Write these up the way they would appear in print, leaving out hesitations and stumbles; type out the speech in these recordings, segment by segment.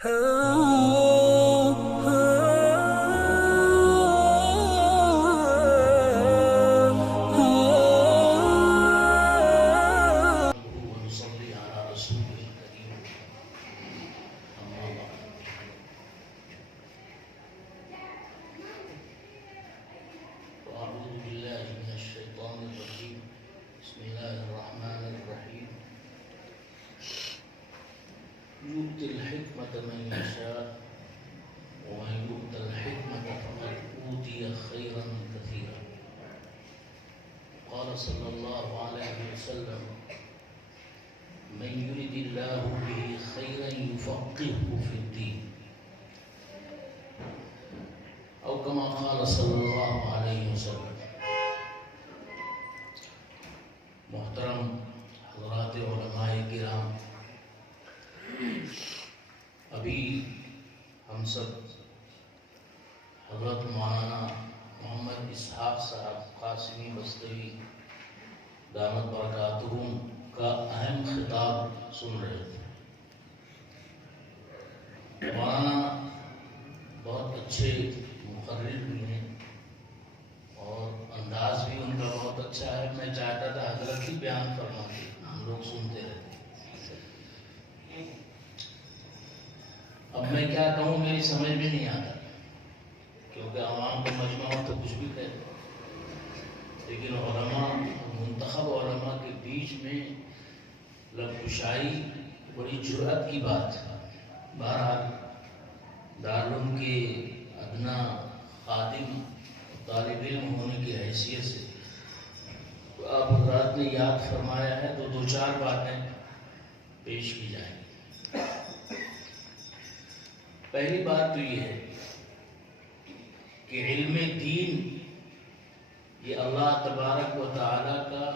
ونصلي على رسوله الكريم أما بعد فأعوذ بالله من الشيطان الرجيم بسم الله الرحمن الرحيم يؤتي الحكمة من يشاء ومن يؤت الحكمة فقد أوتي خيرا كثيرا قال صلى الله عليه وسلم من يرد الله به خيرا يفقهه في الدين أو كما قال صلى الله عليه وسلم. محترم حضرات علماء کرام، ابھی ہم سب حضرت مولانا محمد اسحاق صاحب قاسمی بستوی دامت برکاتہم کا اہم خطاب سن رہے تھے. مولانا بہت اچھے مقرر بھی ہیں اور انداز بھی ان کا بہت اچھا ہے. میں چاہتا تھا حضرت ہی بیان فرماتے، ہم لوگ سنتے رہتے. اب میں کیا کہوں میری سمجھ میں نہیں آتا، کیونکہ عوام کو مجمع ہو تو کچھ بھی کہتے، لیکن علماء، منتخب علماء کے بیچ میں لب کشائی بڑی جرأت کی بات ہے. بہرحال دارالعلوم کے ادنا خادم طالب علم ہونے کی حیثیت سے آپ حضرات نے یاد فرمایا ہے تو دو چار باتیں پیش کی جائیں. پہلی بات تو یہ ہے کہ علم دین یہ اللہ تبارک و تعالی کا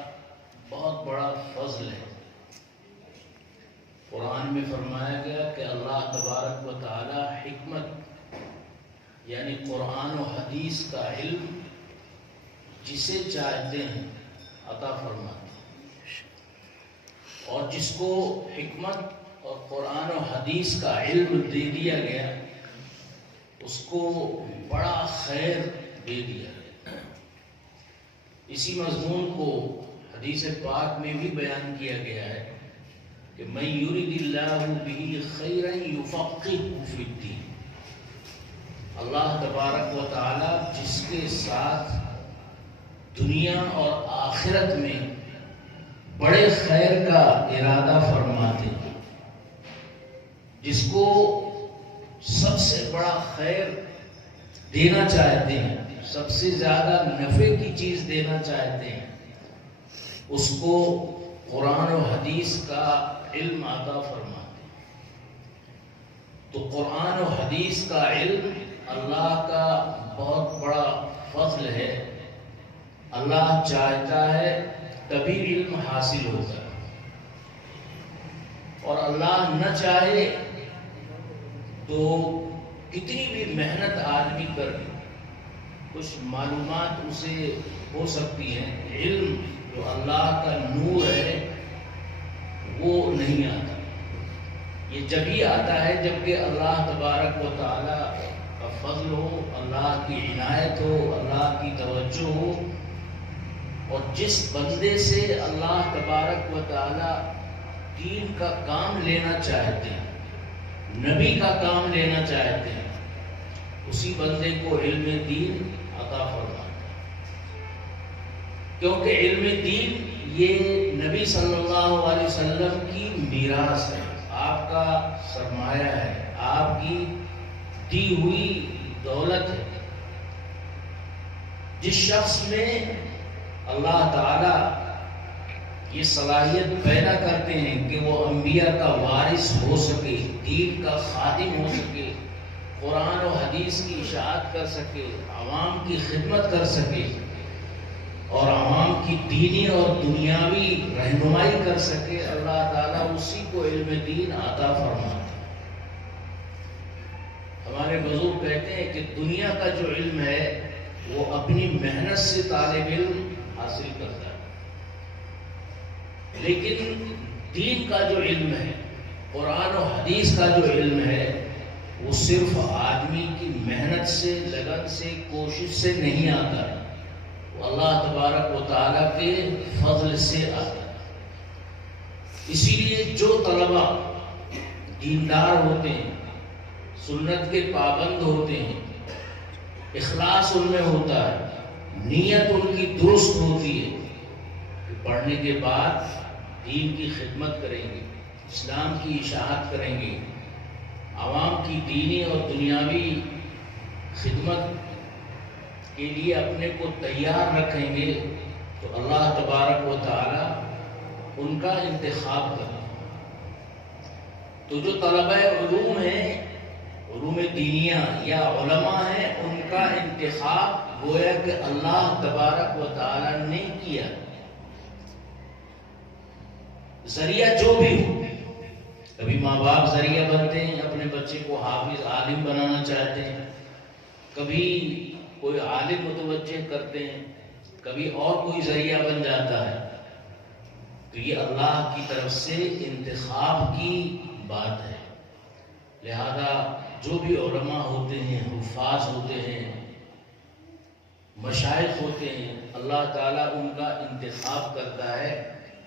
بہت بڑا فضل ہے. قرآن میں فرمایا گیا کہ اللہ تبارک و تعالی حکمت یعنی قرآن و حدیث کا علم جسے چاہتے ہیں عطا فرماتے ہیں، اور جس کو حکمت اور قرآن و حدیث کا علم دے دیا گیا اس کو بڑا خیر دے دیا گیا. اسی مضمون کو حدیث پاک میں بھی بیان کیا گیا ہے کہ من یرد اللہ بہ خیرا یفقہہ فی الدین. اللہ تبارک و تعالی جس کے ساتھ دنیا اور آخرت میں بڑے خیر کا ارادہ فرماتے ہیں، جس کو سب سے بڑا خیر دینا چاہتے ہیں، سب سے زیادہ نفع کی چیز دینا چاہتے ہیں، اس کو قرآن و حدیث کا علم عطا فرماتے ہیں. تو قرآن و حدیث کا علم اللہ کا بہت بڑا فضل ہے. اللہ چاہتا ہے تبھی علم حاصل ہوتا ہے، اور اللہ نہ چاہے تو کتنی بھی محنت آدمی کر لے کچھ معلومات اسے ہو سکتی ہیں، علم جو اللہ کا نور ہے وہ نہیں آتا. یہ جبھی آتا ہے جبکہ اللہ تبارک و تعالی کا فضل ہو، اللہ کی عنایت ہو، اللہ کی توجہ ہو. اور جس بندے سے اللہ تبارک و تعالی دین کا کام لینا چاہتے ہیں، نبی کا کام لینا چاہتے ہیں، اسی بندے کو علم دین عطا فرماتا ہے. کیونکہ علم دین یہ نبی صلی اللہ علیہ وسلم کی میراث ہے، آپ کا سرمایہ ہے، آپ کی دی ہوئی دولت ہے. جس شخص میں اللہ تعالی یہ صلاحیت پیدا کرتے ہیں کہ وہ انبیاء کا وارث ہو سکے، دین کا خادم ہو سکے، قرآن و حدیث کی اشاعت کر سکے، عوام کی خدمت کر سکے اور عوام کی دینی اور دنیاوی رہنمائی کر سکے، اللہ تعالیٰ اسی کو علم دین عطا فرماتا ہے. ہمارے بزرگ کہتے ہیں کہ دنیا کا جو علم ہے وہ اپنی محنت سے طالب علم حاصل کرتا ہے، لیکن دین کا جو علم ہے، قرآن و حدیث کا جو علم ہے، صرف آدمی کی محنت سے، لگن سے، کوشش سے نہیں آتا، وہ اللہ تبارک و تعالیٰ کے فضل سے آتا ہے۔ اسی لیے جو طلباء دیندار ہوتے ہیں، سنت کے پابند ہوتے ہیں، اخلاص ان میں ہوتا ہے، نیت ان کی درست ہوتی ہے کہ پڑھنے کے بعد دین کی خدمت کریں گے، اسلام کی اشاعت کریں گے، عوام کی دینی اور دنیاوی خدمت کے لیے اپنے کو تیار رکھیں گے، تو اللہ تبارک و تعالی ان کا انتخاب کرے۔ تو جو طلبہ علوم ہیں، علوم دینیہ یا علماء ہیں، ان کا انتخاب گویا کہ اللہ تبارک و تعالی نے کیا۔ ذریعہ جو بھی ہو، کبھی ماں باپ ذریعہ بنتے ہیں، اپنے بچے کو حافظ عالم بنانا چاہتے ہیں، کبھی کوئی عالم متوجہ کرتے ہیں، کبھی اور کوئی ذریعہ بن جاتا ہے، تو یہ اللہ کی طرف سے انتخاب کی بات ہے۔ لہذا جو بھی علماء ہوتے ہیں، حفاظ ہوتے ہیں، مشائخ ہوتے ہیں، اللہ تعالیٰ ان کا انتخاب کرتا ہے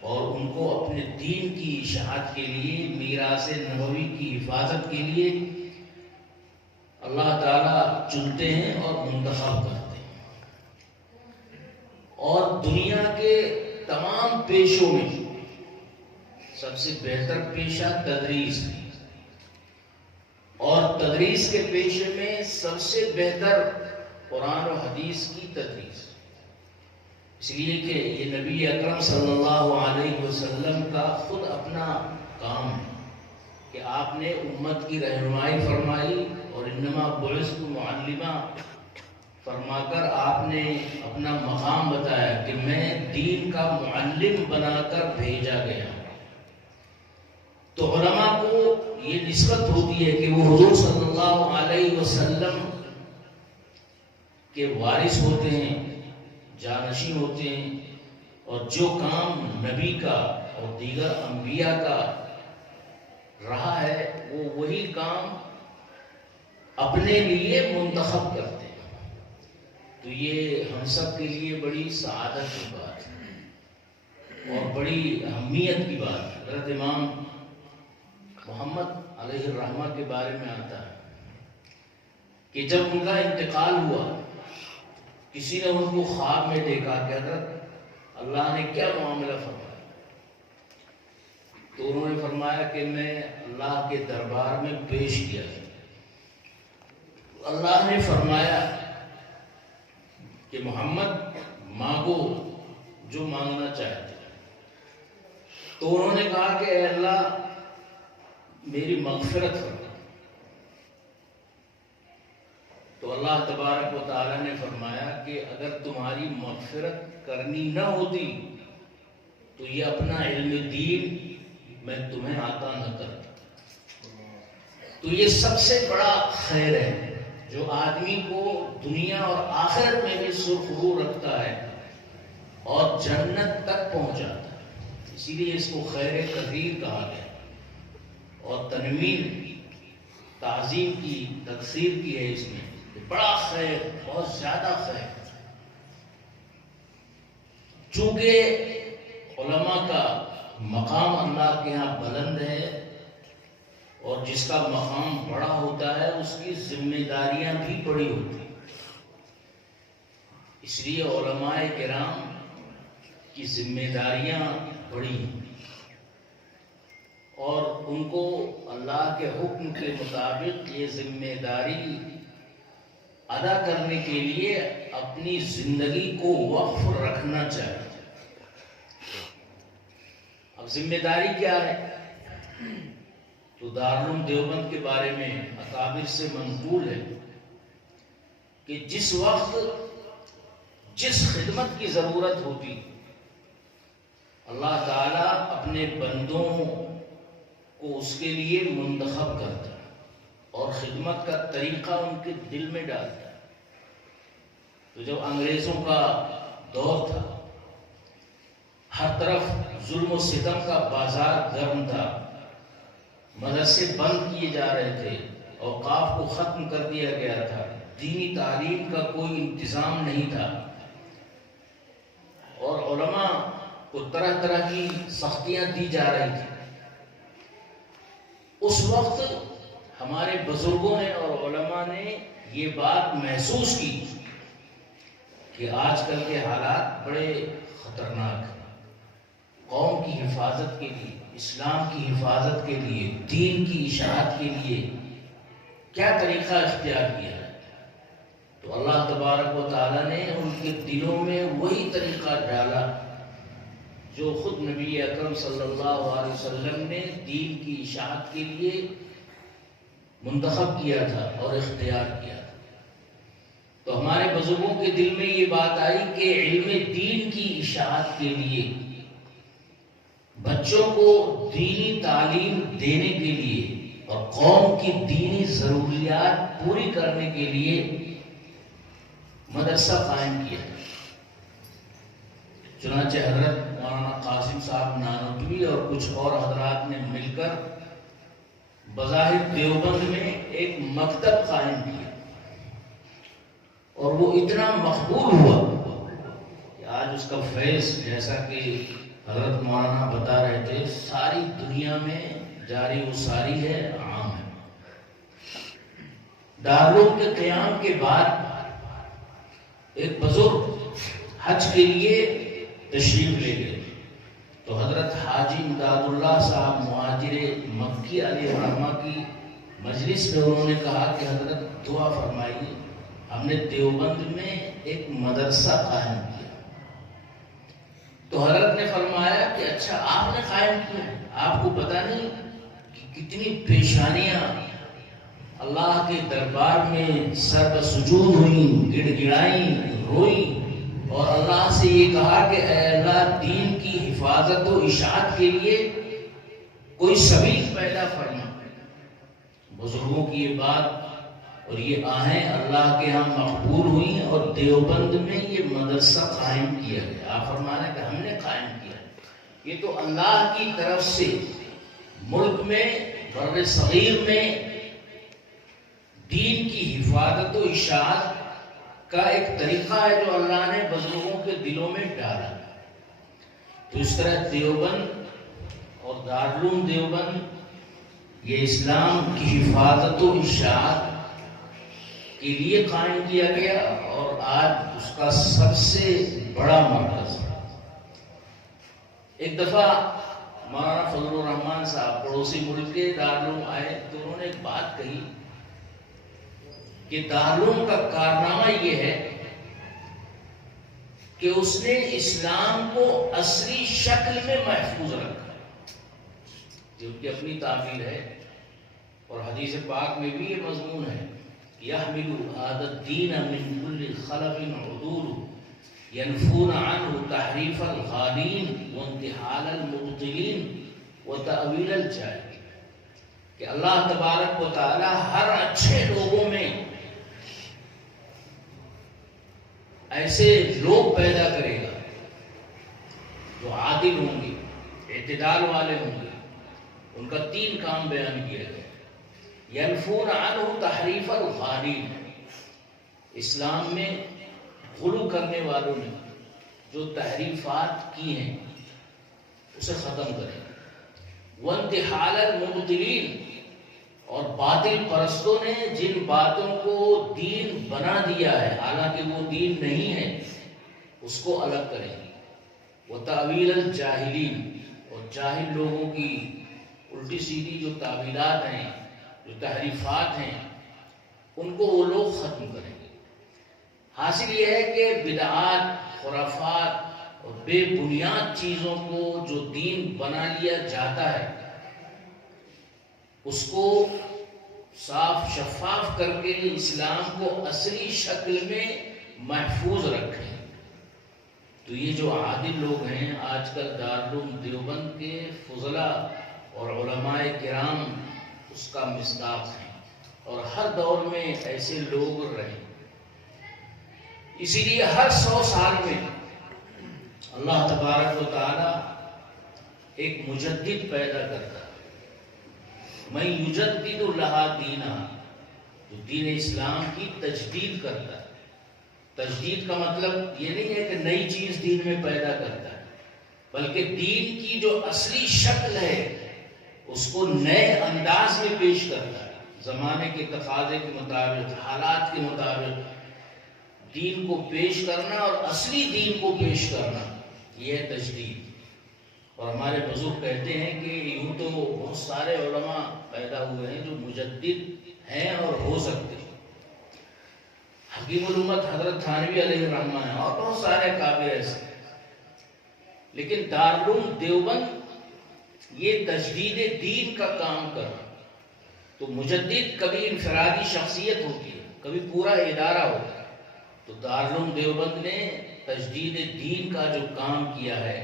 اور ان کو اپنے دین کی اشاعت کے لیے، میراث نبوی کی حفاظت کے لیے اللہ تعالیٰ چنتے ہیں اور منتخب کرتے ہیں۔ اور دنیا کے تمام پیشوں میں سب سے بہتر پیشہ تدریس ہے، اور تدریس کے پیشے میں سب سے بہتر قرآن و حدیث کی تدریس، اس لیے کہ یہ نبی اکرم صلی اللہ علیہ وسلم کا خود اپنا کام ہے کہ آپ نے امت کی رہنمائی فرمائی، اور انما بعثت معلما فرما کر آپ نے اپنا مقام بتایا کہ میں دین کا معلم بنا کر بھیجا گیا۔ تو علماء کو یہ نسبت ہوتی ہے کہ وہ حضور صلی اللہ علیہ وسلم کے وارث ہوتے ہیں، جانشین ہوتے ہیں، اور جو کام نبی کا اور دیگر انبیاء کا رہا ہے وہ وہی کام اپنے لیے منتخب کرتے ہیں۔ تو یہ ہم سب کے لیے بڑی سعادت کی بات ہے اور بڑی اہمیت کی بات ہے۔ حضرت امام محمد علیہ الرحمہ کے بارے میں آتا ہے کہ جب ان کا انتقال ہوا، کسی نے ان کو خواب میں دیکھا کہ حضرت اللہ نے کیا معاملہ فرمایا، تو انہوں نے فرمایا کہ میں اللہ کے دربار میں پیش کیا، اللہ نے فرمایا کہ محمد مانگو جو مانگنا چاہتے۔ تو انہوں نے کہا کہ اے اللہ میری مغفرت فرما۔ تو اللہ تبارک و تعالی نے فرمایا کہ اگر تمہاری مغفرت کرنی نہ ہوتی تو یہ اپنا علم دین میں تمہیں عطا نہ کرتا۔ تو یہ سب سے بڑا خیر ہے جو آدمی کو دنیا اور آخرت میں بھی سرخرو رکھتا ہے اور جنت تک پہنچاتا ہے، اسی لیے اس کو خیر کثیر کہا گیا، اور تنوین تعظیم کی، تکثیر کی ہے اس میں، بڑا خیر، بہت زیادہ خیر۔ چونکہ علماء کا مقام اللہ کے ہاں بلند ہے، اور جس کا مقام بڑا ہوتا ہے اس کی ذمہ داریاں بھی بڑی ہوتی ہیں، اس لیے علماء کرام کی ذمہ داریاں بڑی ہیں، اور ان کو اللہ کے حکم کے مطابق یہ ذمہ داری ادا کرنے کے لیے اپنی زندگی کو وقف رکھنا چاہیے۔ اب ذمہ داری کیا ہے؟ تو دارالعلوم دیوبند کے بارے میں اکابر سے منقول ہے کہ جس وقت جس خدمت کی ضرورت ہوتی اللہ تعالیٰ اپنے بندوں کو اس کے لیے منتخب کرتا ہے اور خدمت کا طریقہ ان کے دل میں ڈالتا ہے۔ تو جب انگریزوں کا دور تھا، ہر طرف ظلم و ستم کا بازار گرم تھا، مدرسے بند کیے جا رہے تھے، اوقاف کو ختم کر دیا گیا تھا، دینی تعلیم کا کوئی انتظام نہیں تھا، اور علماء کو طرح طرح کی سختیاں دی جا رہی تھیں، اس وقت ہمارے بزرگوں نے اور علماء نے یہ بات محسوس کی کہ آج کل کے حالات بڑے خطرناک ہیں۔ قوم کی حفاظت کے لیے، اسلام کی حفاظت کے لیے، دین کی اشاعت کے لیے کیا طریقہ اختیار کیا ہے؟ تو اللہ تبارک و تعالیٰ نے ان کے دلوں میں وہی طریقہ ڈالا جو خود نبی اکرم صلی اللہ علیہ وسلم نے دین کی اشاعت کے لیے منتخب کیا تھا اور اختیار کیا تھا۔ تو ہمارے بزرگوں کے دل میں یہ بات آئی کہ علم دین کی اشاعت کے لیے، بچوں کو دینی تعلیم دینے کے لیے اور قوم کی دینی ضروریات پوری کرنے کے لیے مدرسہ قائم کیا۔ چنانچہ حضرت مولانا قاسم صاحب نانوتوی اور کچھ اور حضرات نے مل کر بظاہر دیوبند میں ایک مکتب قائم کیا، اور وہ اتنا مقبول ہوا کہ آج اس کا فیض، جیسا کہ حضرت مولانا بتا رہے تھے، ساری دنیا میں جاری و ساری ہے، عام ہے۔ دارالعلوم کے قیام کے بعد ایک بزرگ حج کے لیے تشریف لے گئے، تو حضرت حاجی امداد اللہ صاحب مہاجر مکی علیہ الرحمہ کی مجلس میں انہوں نے کہا کہ حضرت دعا فرمائیے، ہم نے دیوبند میں ایک مدرسہ قائم کیا۔ تو حضرت نے فرمایا کہ اچھا آپ نے قائم کیا، آپ کو پتہ نہیں کہ کتنی پیشانیاں اللہ کے دربار میں سر بسجود ہوئیں، گڑ گڑائیں، روئیں، اور اللہ سے یہ کہا کہ اے اللہ، دین کی حفاظت و اشاعت کے لیے کوئی سبیل پیدا فرما۔ بزرگوں کی یہ بات اور یہ آہیں اللہ کے ہاں مقبول ہوئیں، اور دیوبند میں یہ مدرسہ قائم کیا گیا۔ آپ فرمانا کہ ہم نے قائم کیا، یہ تو اللہ کی طرف سے ملک میں، بر صغیر میں دین کی حفاظت و اشاعت کا ایک طریقہ ہے جو اللہ نے بزرگوں کے دلوں میں ڈالا۔ تو اس طرح دیوبند اور دارالعلوم دیوبند یہ اسلام کی حفاظت و اشاعت کے لیے قائم کیا گیا، اور آج اس کا سب سے بڑا مرکز ہے۔ ایک دفعہ مولانا فضل الرحمان صاحب پڑوسی ملک کے دارالعلوم آئے، تو انہوں نے ایک بات کہی کہ دارالعلوم کا کارنامہ یہ ہے کہ اس نے اسلام کو اصلی شکل میں محفوظ رکھا، جو ان کی اپنی تعبیر ہے، اور حدیث پاک میں بھی یہ مضمون ہے، يحمل هذا الدين من كل خلف عدول ينفون عنه تحريف الغالين وانتحال المبطلين وتأويل الجاهلين، کہ اللہ تبارک و تعالی ہر اچھے لوگوں میں ایسے لوگ پیدا کرے گا جو عادل ہوں گے، اعتدال والے ہوں گے۔ ان کا 3 کام بیان کیا گیا۔ ینفون عنہ تحریف الغالین، اسلام میں غلو کرنے والوں نے جو تحریفات کی ہیں اسے ختم کریں۔ وانتحال المبطلین، اور باطل پرستوں نے جن باتوں کو دین بنا دیا ہے حالانکہ وہ دین نہیں ہے، اس کو الگ کریں گے۔ وتأویل الجاہلین، اور جاہل لوگوں کی الٹی سیدھی جو تعویلات ہیں، جو تحریفات ہیں، ان کو وہ لوگ ختم کریں گے۔ حاصل یہ ہے کہ بدعات، خرافات اور بے بنیاد چیزوں کو جو دین بنا لیا جاتا ہے، اس کو صاف شفاف کر کے اسلام کو اصلی شکل میں محفوظ رکھیں۔ تو یہ جو عادل لوگ ہیں آج کل دارالعلوم دیوبند کے فضلاء اور علماء کرام اس کا مصداق ہیں، اور ہر دور میں ایسے لوگ رہے۔ اسی لیے ہر 100 سال میں اللہ تبارک و تعالی ایک مجدد پیدا کرتا ہے۔ من یجدد لہا دینا، جو دین اسلام کی تجدید کرتا ہے. تجدید کا مطلب یہ نہیں ہے کہ نئی چیز دین میں پیدا کرتا ہے، بلکہ دین کی جو اصلی شکل ہے اس کو نئے انداز میں پیش کرتا ہے، زمانے کے تقاضے کے مطابق، حالات کے مطابق دین کو پیش کرنا اور اصلی دین کو پیش کرنا، یہ ہے تجدید. اور ہمارے بزرگ کہتے ہیں کہ یوں تو بہت سارے علماء پیدا ہوئے ہیں جو مجدد ہیں اور ہو سکتے ہیں. حکیم الامت حضرت تھانوی علیہ الرحمہ ہیں اور بہت سارے کعبے ایسے، لیکن دارالعلوم دیوبند یہ تجدید دین کا کام کر رہا. تو مجدد کبھی انفرادی شخصیت ہوتی ہے، کبھی پورا ادارہ ہوتا ہے. تو دارالعلوم دیوبند نے تجدید دین کا جو کام کیا ہے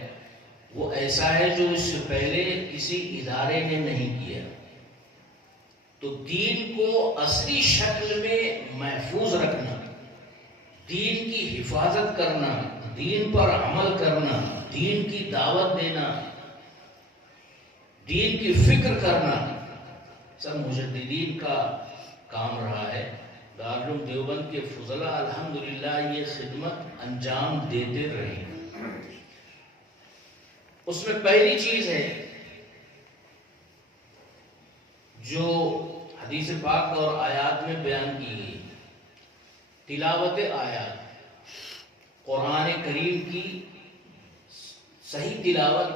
وہ ایسا ہے جو اس سے پہلے کسی ادارے نے نہیں کیا. تو دین کو اصلی شکل میں محفوظ رکھنا، دین کی حفاظت کرنا، دین پر عمل کرنا، دین کی دعوت دینا، دین کی فکر کرنا، سب مجددین کا کام رہا ہے. دارالعلوم دیوبند کے فضلاء الحمدللہ یہ خدمت انجام دیتے رہے. اس میں پہلی چیز ہے جو حدیث پاک اور آیات میں بیان کی گئی، تلاوت آیات. قرآن کریم کی صحیح تلاوت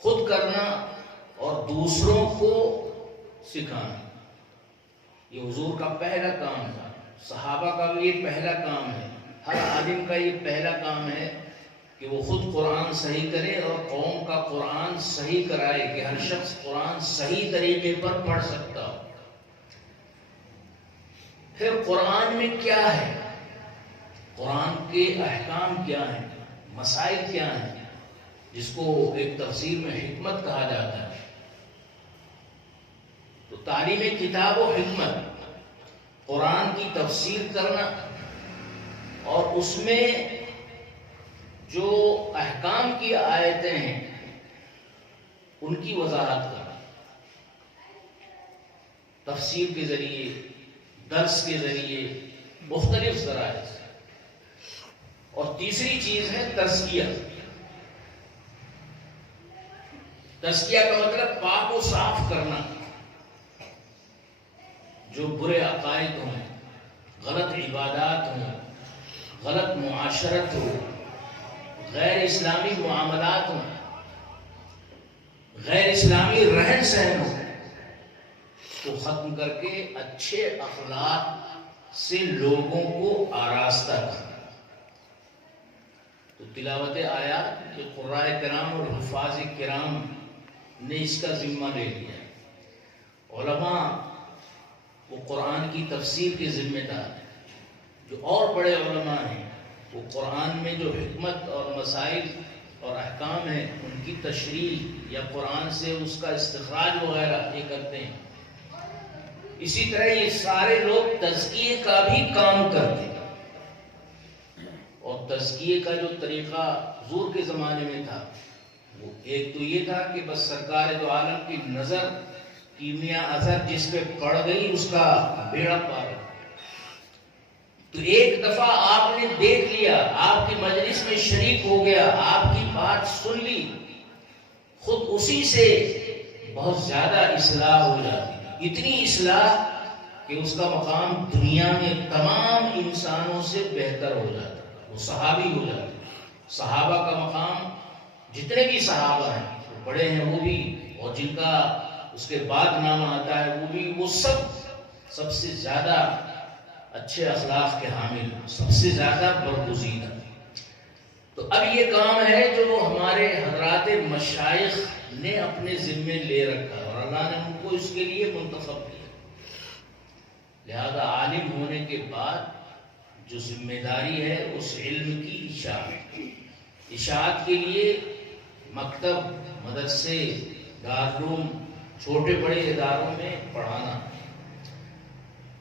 خود کرنا اور دوسروں کو سکھانا، یہ حضور کا پہلا کام تھا. صحابہ کا بھی یہ پہلا کام ہے، ہر عالم کا یہ پہلا کام ہے کہ وہ خود قرآن صحیح کرے اور قوم کا قرآن صحیح کرائے کہ ہر شخص قرآن صحیح طریقے پر پڑھ سکتا ہو. پھر قرآن میں کیا ہے، قرآن کے احکام کیا ہیں، مسائل کیا ہیں، جس کو ایک تفسیر میں حکمت کہا جاتا ہے. تو تعلیم کتاب و حکمت، قرآن کی تفسیر کرنا اور اس میں جو احکام کی آیتیں ہیں ان کی وضاحت کرنا، تفسیر کے ذریعے، درس کے ذریعے، مختلف ذرائع سے. اور تیسری چیز ہے تزکیہ. تزکیہ کا مطلب پاک و صاف کرنا. جو برے عقائد ہوں، غلط عبادات ہوں، غلط معاشرت ہو، غیر اسلامی معاملات ہوں، غیر اسلامی رہن سہن ہو، کو ختم کر کے اچھے اخلاق سے لوگوں کو آراستہ کرنا. تو تلاوت آیات جو قرائے کرام اور حفاظ کرام نے اس کا ذمہ لے لیا. علماء وہ قرآن کی تفسیر کے ذمہ دار ہیں. جو اور بڑے علماء ہیں وہ قرآن میں جو حکمت اور مسائل اور احکام ہیں ان کی تشریح یا قرآن سے اس کا استخراج وغیرہ یہ کرتے ہیں. اسی طرح یہ سارے لوگ تزکیے کا بھی کام کرتے ہیں. اور تزکیے کا جو طریقہ حضور کے زمانے میں تھا وہ ایک تو یہ تھا کہ بس سرکار دو عالم کی نظر کیمیا اثر جس پہ پڑ گئی اس کا بیڑا پار. تو ایک دفعہ آپ نے دیکھ لیا، آپ کی مجلس میں شریک ہو گیا، آپ کی بات سن لی، خود اسی سے بہت زیادہ اصلاح ہو جاتی. اتنی اصلاح کہ اس کا مقام دنیا میں تمام انسانوں سے بہتر ہو جاتا. وہ صحابی ہو جاتے. صحابہ کا مقام، جتنے بھی صحابہ ہیں وہ بڑے ہیں وہ بھی، اور جن کا اس کے بعد نام آتا ہے وہ بھی، وہ سب سے زیادہ اچھے اخلاق کے حامل، سب سے زیادہ برگزیدہ. تو اب یہ کام ہے جو ہمارے حضرات مشائخ نے اپنے ذمے لے رکھا اور اللہ نے ان کو اس کے لیے منتخب کیا. لہذا عالم ہونے کے بعد جو ذمہ داری ہے اس علم کی اشاعت کے لیے مکتب، مدرسے، دارالعلوم، چھوٹے بڑے اداروں میں پڑھانا،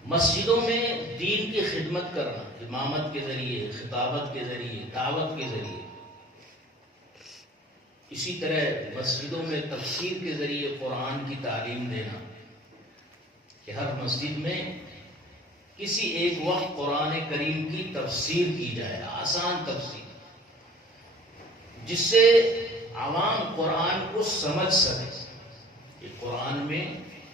مسجدوں میں دین کی خدمت کرنا، امامت کے ذریعے، خطابت کے ذریعے، دعوت کے ذریعے. اسی طرح مسجدوں میں تفسیر کے ذریعے قرآن کی تعلیم دینا کہ ہر مسجد میں کسی ایک وقت قرآن کریم کی تفسیر کی جائے، آسان تفسیر، جس سے عوام قرآن کو سمجھ سکے کہ قرآن میں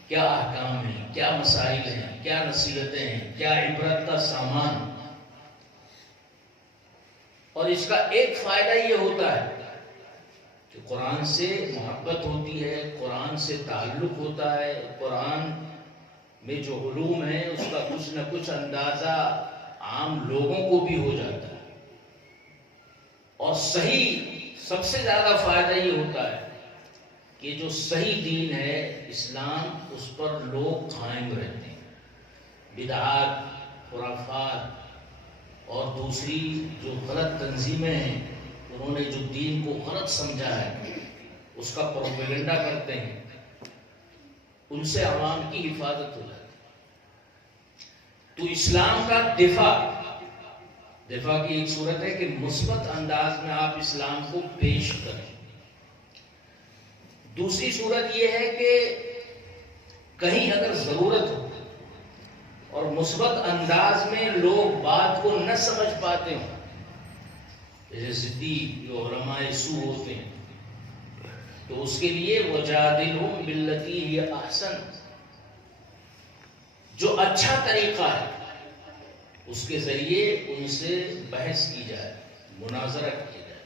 کیا احکام ہیں، کیا مسائل ہیں، کیا نصیحتیں ہیں، کیا عبرت کا سامان۔ اور اس کا ایک فائدہ یہ ہوتا ہے کہ قرآن سے محبت ہوتی ہے، قرآن سے تعلق ہوتا ہے، قرآن میں جو علوم ہیں اس کا کچھ نہ کچھ اندازہ عام لوگوں کو بھی ہو جاتا ہے۔ اور صحیح سب سے زیادہ فائدہ یہ ہوتا ہے کہ جو صحیح دین ہے اسلام، اس پر لوگ قائم رہتے ہیں۔ بدعات، خرافات اور دوسری جو غلط تنظیمیں ہیں، انہوں نے جو دین کو غلط سمجھا ہے اس کا پروپیگنڈا کرتے ہیں، ان سے عوام کی حفاظت ہو جاتی ہے۔ تو اسلام کا دفاع کی ایک صورت ہے کہ مثبت انداز میں آپ اسلام کو پیش کریں۔ دوسری صورت یہ ہے کہ کہیں اگر ضرورت ہو اور مثبت انداز میں لوگ بات کو نہ سمجھ پاتے ہوں، جیسے صدیق جو علماء سو ہوتے ہیں، تو اس کے لیے وَجَادِلْهُمْ بِالَّتِي هِيَ أَحْسَنُ، جو اچھا طریقہ ہے اس کے ذریعے ان سے بحث کی جائے، مناظرہ کی جائے۔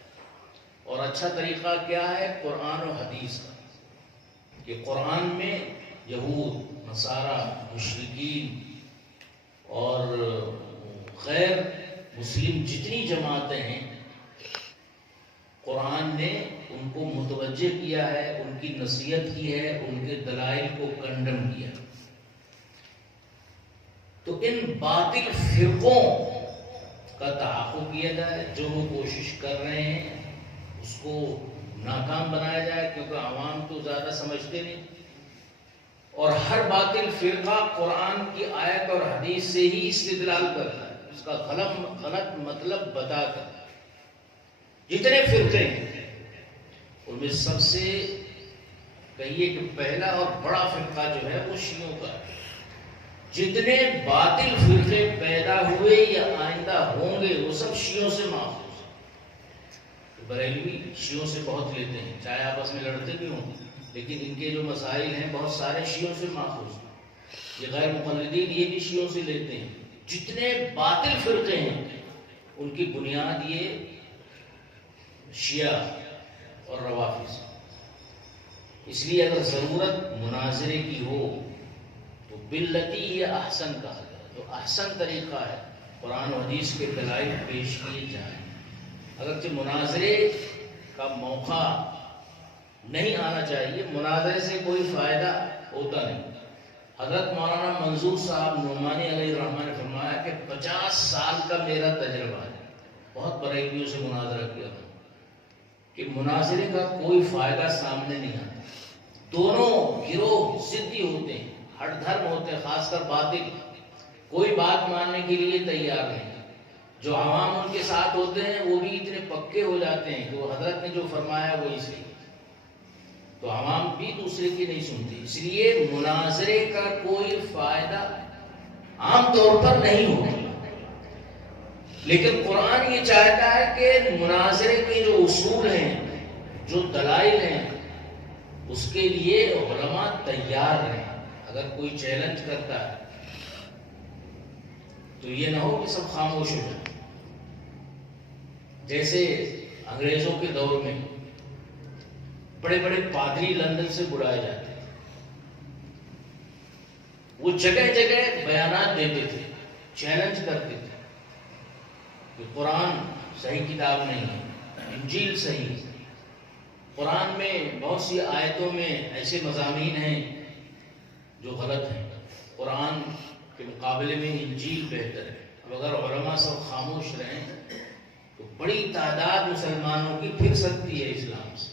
اور اچھا طریقہ کیا ہے؟ قرآن و حدیث کا، کہ قرآن میں یہود، نصارہ، مشرکین اور غیر مسلم جتنی جماعتیں ہیں، قرآن نے ان کو متوجہ کیا ہے، ان کی نصیحت کی ہے، ان کے دلائل کو کنڈم کیا۔ تو ان باطل فرقوں کا تعاقب کیا جائے، جو وہ کوشش کر رہے ہیں اس کو ناکام بنایا جائے، کیونکہ عوام تو زیادہ سمجھتے نہیں، اور ہر باطل فرقہ قرآن کی آیت اور حدیث سے ہی استدلال کرتا ہے، اس کا غلط مطلب بتا کر۔ جتنے فرقے ہیں ان میں سب سے کہیے کہ پہلا اور بڑا فرقہ جو ہے وہ شیعوں کا ہے۔ جتنے باطل فرقے پیدا ہوئے یا آئندہ ہوں گے وہ سب شیعوں سے ماخوذ ہیں۔ بریلوی شیعوں سے بہت لیتے ہیں، چاہے آپس میں لڑتے بھی ہوں، لیکن ان کے جو مسائل ہیں بہت سارے شیعوں سے ماخوذ ہیں۔ یہ غیر مقلدین یہ بھی شیعوں سے لیتے ہیں۔ جتنے باطل فرقے ہیں ان کی بنیاد یہ شیعہ اور روافض۔ اس لیے اگر ضرورت مناظرے کی ہو تو باللتی ہی احسن کہا جائے، جو احسن طریقہ ہے قرآن و حدیث کے دلائل پیش کیے جائیں۔ اگرچہ مناظرے کا موقع نہیں آنا چاہیے، مناظرے سے کوئی فائدہ ہوتا نہیں۔ حضرت مولانا منظور صاحب نعمانی علیہ الرحمہ نے فرمایا کہ 50 سال کا میرا تجربہ ہے، بہت بریلویوں سے مناظرہ کیا ہوں، کہ مناظرے کا کوئی فائدہ سامنے نہیں آتا۔ دونوں گروہ ضدی ہوتے ہیں، ہر دھرم ہوتے ہیں، خاص کر باطل، کوئی بات ماننے کے لیے تیار نہیں۔ جو عوام ان کے ساتھ ہوتے ہیں وہ بھی اتنے پکے ہو جاتے ہیں کہ وہ حضرت نے جو فرمایا وہی صحیح، تو عوام بھی دوسرے کی نہیں سنتی۔ اس لیے مناظرے کا کوئی فائدہ عام طور پر نہیں ہوگا، لیکن قرآن یہ چاہتا ہے کہ مناظرے کے جو اصول ہیں، جو دلائل ہیں، اس کے لیے علماء تیار رہیں۔ اگر کوئی چیلنج کرتا ہے تو یہ نہ ہو کہ سب خاموش ہو جائیں۔ جیسے انگریزوں کے دور میں بڑے بڑے پادری لندن سے بلائے جاتے تھے، وہ جگہ جگہ بیانات دیتے تھے، چیلنج کرتے تھے کہ قرآن صحیح کتاب نہیں ہے، انجیل صحیح ہے، قرآن میں بہت سی آیتوں میں ایسے مضامین ہیں جو غلط ہیں، قرآن کے مقابلے میں انجیل بہتر ہے۔ اب اگر علماء سب خاموش رہیں تو بڑی تعداد مسلمانوں کی پھر سکتی ہے اسلام سے۔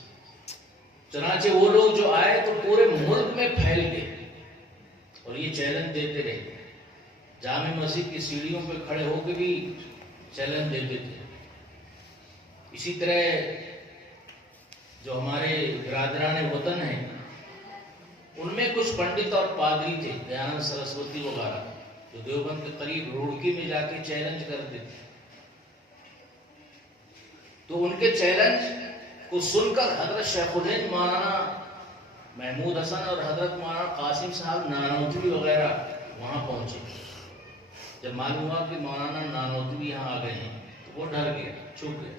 چنانچہ وہ لوگ جو آئے تو پورے ملک میں پھیل گئے اور یہ چیلنج دیتے رہے، جامع مسجد کی سیڑھیوں پہ کھڑے ہو کے بھی چیلنج دیتے تھے۔ اسی طرح جو ہمارے برادران وطن ہیں ان میں کچھ پنڈت اور پادری تھے، دیانند سرسوتی وغیرہ، جو دیوبند کے قریب روڑکی میں جا کے چیلنج کرتے تھے، تو ان کے چیلنج کو سن کر حضرت شیخ الہند مولانا محمود حسن اور حضرت مولانا قاسم صاحب نانوتوی وغیرہ وہاں پہنچے۔ جب معلوم ہوا کہ مولانا نانوتوی یہاں آ گئے ہیں تو وہ ڈر گئے، چھپ گئے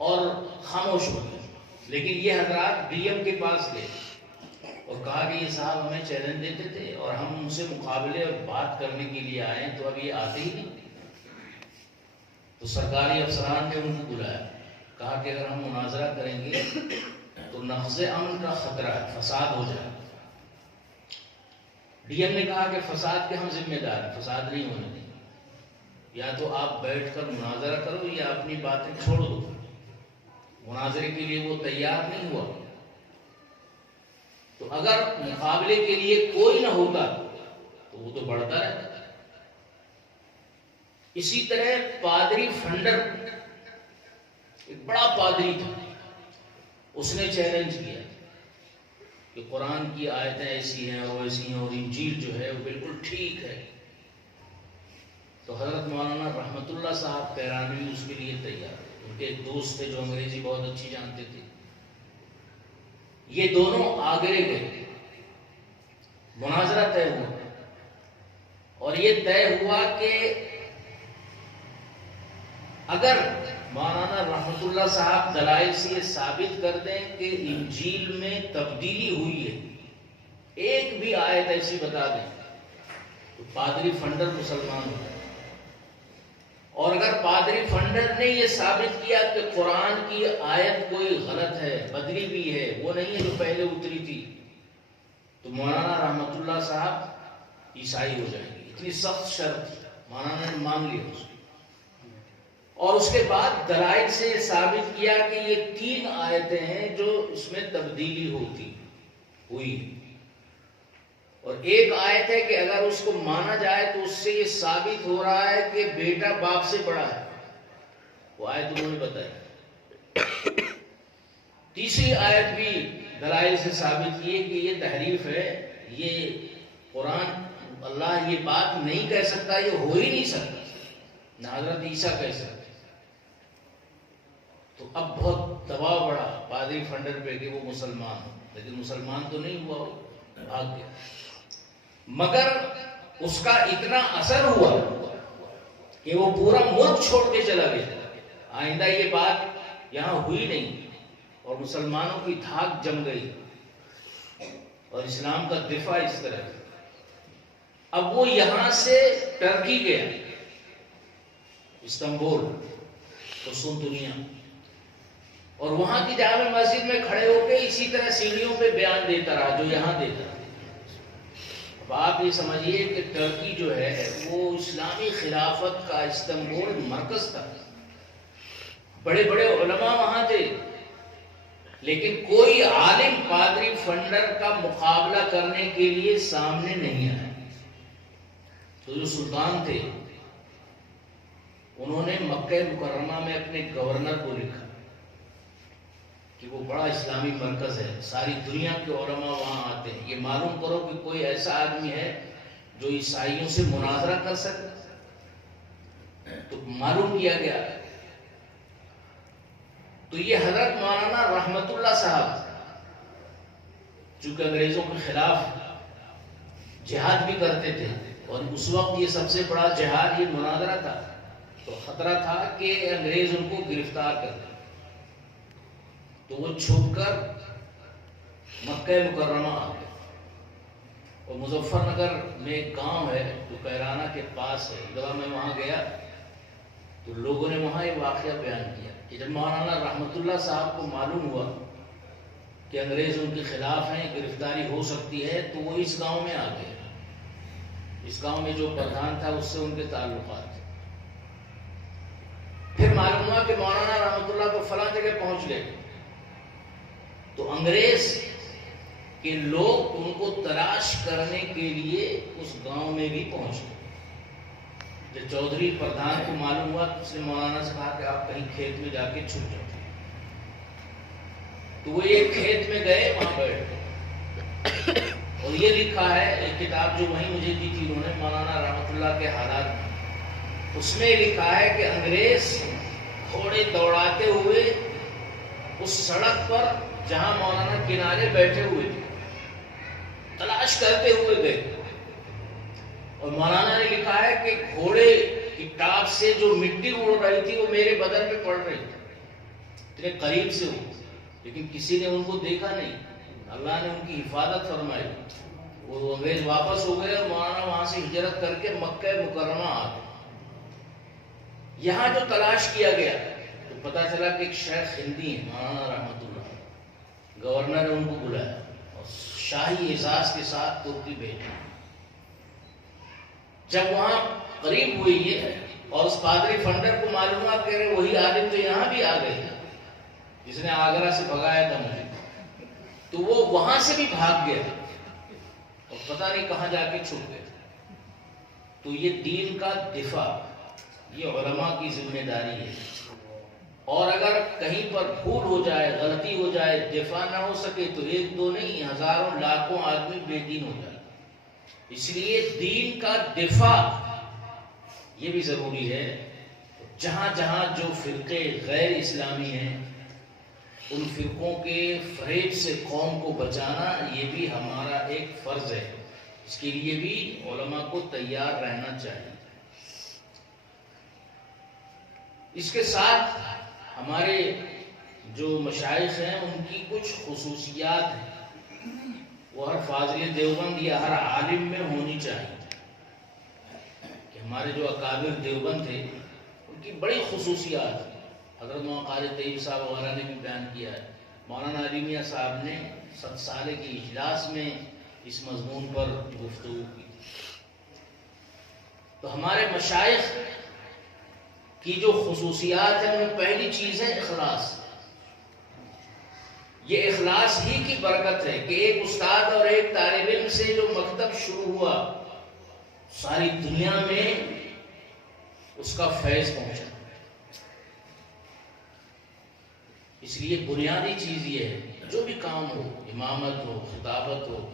اور خاموش ہو گئے۔ لیکن یہ حضرات ڈی ایم کے پاس گئے اور کہا کہ یہ صاحب ہمیں چیلنج دیتے تھے اور ہم ان سے مقابلے اور بات کرنے کے لیے آئے ہیں، تو اب یہ آتے ہی نہیں۔ تو سرکاری افسران نے ان کو بلایا، کہا کہ اگر ہم مناظرہ کریں گے تو نقض امن کا خطرہ ہے، فساد ہو جائے۔ ڈی ایم نے کہا کہ فساد کے ہم ذمہ دار ہیں، فساد نہیں ہونے دیں، یا تو آپ بیٹھ کر مناظرہ کرو یا اپنی باتیں چھوڑ دو۔ مناظرے کے لیے وہ تیار نہیں ہوا۔ تو اگر مقابلے کے لیے کوئی نہ ہوتا تو وہ تو بڑھتا رہتا۔ اسی طرح پادری فنڈر، ایک بڑا پادری تھا، اس نے چیلنج کیا کہ قرآن کی آیتیں ایسی ہیں اور ایسی ہیں اور انجیل جو ہے وہ بالکل ٹھیک ہے۔ تو حضرت مولانا رحمت اللہ صاحب پیرانوی اس کے لیے تیار، ان کے ایک دوست تھے جو انگریزی بہت اچھی جانتے تھے، یہ دونوں آگرے گئے، مناظرہ طے ہوا اور یہ طے ہوا کہ اگر مولانا رحمت اللہ صاحب دلائل سے یہ ثابت کر دیں کہ انجیل میں تبدیلی ہوئی ہے، ایک بھی آیت ایسی بتا دیں، تو پادری فنڈر مسلمان ہو جائے۔ اور اگر پادری فنڈر نے یہ ثابت کیا کہ قرآن کی آیت کوئی غلط ہے، بدلی بھی ہے، وہ نہیں ہے جو پہلے اتری تھی، تو مولانا رحمت اللہ صاحب عیسائی ہو جائیں گے۔ اتنی سخت شرط مولانا نے مان لی اس کو۔ اور اس کے بعد دلائل سے یہ ثابت کیا کہ یہ 3 آیتیں ہیں جو اس میں تبدیلی ہوئی، اور ایک آیت ہے کہ اگر اس کو مانا جائے تو اس سے یہ ثابت ہو رہا ہے کہ بیٹا باپ سے بڑا ہے، وہ آیت انہوں نے بتائی۔ تیسری آیت بھی دلائل سے ثابت کی کہ یہ تحریف ہے، یہ قرآن اللہ یہ بات نہیں کہہ سکتا، یہ ہو ہی نہیں سکتا، نہ حضرت عیسیٰ کہہ سکتے۔ تو اب بہت دباؤ بڑھا پادری فنڈر پہ کہ وہ مسلمان ہو، لیکن مسلمان تو نہیں ہوا، وہ بھاگ گیا۔ مگر اس کا اتنا اثر ہوا کہ وہ پورا ملک چھوڑ کے چلا گیا، آئندہ یہ بات یہاں ہوئی نہیں، اور مسلمانوں کی دھاک جم گئی اور اسلام کا دفاع اس طرح۔ اب وہ یہاں سے ٹرکی گیا، استنبول، قسطنطنیہ، اور وہاں کی جامع مسجد میں کھڑے ہو کے اسی طرح سیڑھیوں پہ بیان دیتا رہا جو یہاں دیتا رہا۔ اب آپ یہ سمجھیے کہ ٹرکی جو ہے وہ اسلامی خلافت کا استنبول مرکز تھا، بڑے بڑے علماء وہاں تھے، لیکن کوئی عالم پادری فنڈر کا مقابلہ کرنے کے لیے سامنے نہیں آیا۔ تو جو سلطان تھے انہوں نے مکہ مکرمہ میں اپنے گورنر کو لکھا کہ وہ بڑا اسلامی مرکز ہے، ساری دنیا کے علماء وہاں آتے ہیں، یہ معلوم کرو کہ کوئی ایسا آدمی ہے جو عیسائیوں سے مناظرہ کر سکے۔ تو معلوم کیا گیا، تو یہ حضرت مولانا رحمت اللہ صاحب چونکہ انگریزوں کے خلاف جہاد بھی کرتے تھے، اور اس وقت یہ سب سے بڑا جہاد یہ مناظرہ تھا، تو خطرہ تھا کہ انگریز ان کو گرفتار کر دیں، تو وہ چھپ کر مکہ مکرمہ آ گئے۔ اور مظفر نگر میں ایک گاؤں ہے جو کیرانہ کے پاس ہے، ایک دفعہ میں وہاں گیا تو لوگوں نے وہاں یہ واقعہ بیان کیا کہ جب مولانا رحمت اللہ صاحب کو معلوم ہوا کہ انگریز ان کے خلاف ہیں، گرفتاری ہو سکتی ہے، تو وہ اس گاؤں میں آ گئے۔ اس گاؤں میں جو پردھان تھا اس سے ان کے تعلقات تھے۔ پھر معلوم ہوا کہ مولانا رحمت اللہ کو فلاں جگہ پہنچ گئے، تو انگریز کے لوگ ان کو تلاش کرنے کے لیے اس گاؤں میں بھی پہنچ گئے۔ جب چودھری پردھان کو معلوم ہوا تو اس نے مولانا سے کہا کہ آپ کہیں کھیت میں جا کے چھپ جاؤ، تو وہ ایک کھیت میں گئے، وہاں بیٹھ گئے اور یہ لکھا ہے ایک کتاب جو وہیں مجھے دی تھی انہوں نے مولانا رحمۃ اللہ کے حالات میں، اس میں لکھا ہے کہ انگریز گھوڑے دوڑاتے ہوئے اس سڑک پر جہاں مولانا کنارے بیٹھے ہوئے تھے تلاش کرتے ہوئے گئے، اور مولانا نے لکھا ہے کہ گھوڑے کی ٹاپ سے جو مٹی اڑ رہی تھی وہ میرے بدن پہ پڑ رہی تھی، اتنے قریب سے ہو، لیکن کسی نے ان کو دیکھا نہیں، اللہ نے ان کی حفاظت فرمائی، وہ انگریز واپس ہو گئے اور مولانا وہاں سے ہجرت کر کے مکہ مکرمہ آ گئے۔ یہاں جو تلاش کیا گیا تو پتا چلا کہ ایک شیخ ہندی ہیں مولانا رحمۃ اللہ، گورنر نے ان کو بلایا اور شاہی اعزاز کے ساتھ ترکی بھیجا۔ جب وہاں قریب ہوئی یہ اور اس پادری فنڈر کو معلوم ہوا کہ وہی عالم تو یہاں بھی آ گئے جس نے آگرہ سے بھگایا تھا مجھے، تو وہ وہاں سے بھی بھاگ گیا اور پتہ نہیں کہاں جا کے چھپ گئے۔ تو یہ دین کا دفاع یہ علماء کی ذمہ داری ہے، اور اگر کہیں پر بھول ہو جائے، غلطی ہو جائے، دفاع نہ ہو سکے تو ایک دو نہیں ہزاروں لاکھوں آدمی بے دین ہو جائے۔ اس لیے دین کا دفاع یہ بھی ضروری ہے۔ جہاں جہاں جو فرقے غیر اسلامی ہیں ان فرقوں کے فریب سے قوم کو بچانا یہ بھی ہمارا ایک فرض ہے، اس کے لیے بھی علماء کو تیار رہنا چاہیے۔ اس کے ساتھ ہمارے جو مشائخ ہیں ان کی کچھ خصوصیات ہیں، وہ ہر فاضل دیوبند یا ہر عالم میں ہونی چاہیے۔ کہ ہمارے جو اکابر دیوبند تھے ان کی بڑی خصوصیات ہیں، حضرت مولانا قاری طیب صاحب وغیرہ نے بھی بیان کیا ہے، مولانا علی میاں صاحب نے 7 سالے کی اجلاس میں اس مضمون پر گفتگو کی۔ تو ہمارے مشائخ کی جو خصوصیات ہیں ان میں پہلی چیز ہے اخلاص۔ یہ اخلاص ہی کی برکت ہے کہ ایک استاد اور ایک طالب علم سے جو مکتب شروع ہوا ساری دنیا میں اس کا فیض پہنچا۔ اس لیے بنیادی چیز یہ ہے جو بھی کام ہو، امامت ہو، خطابت ہو،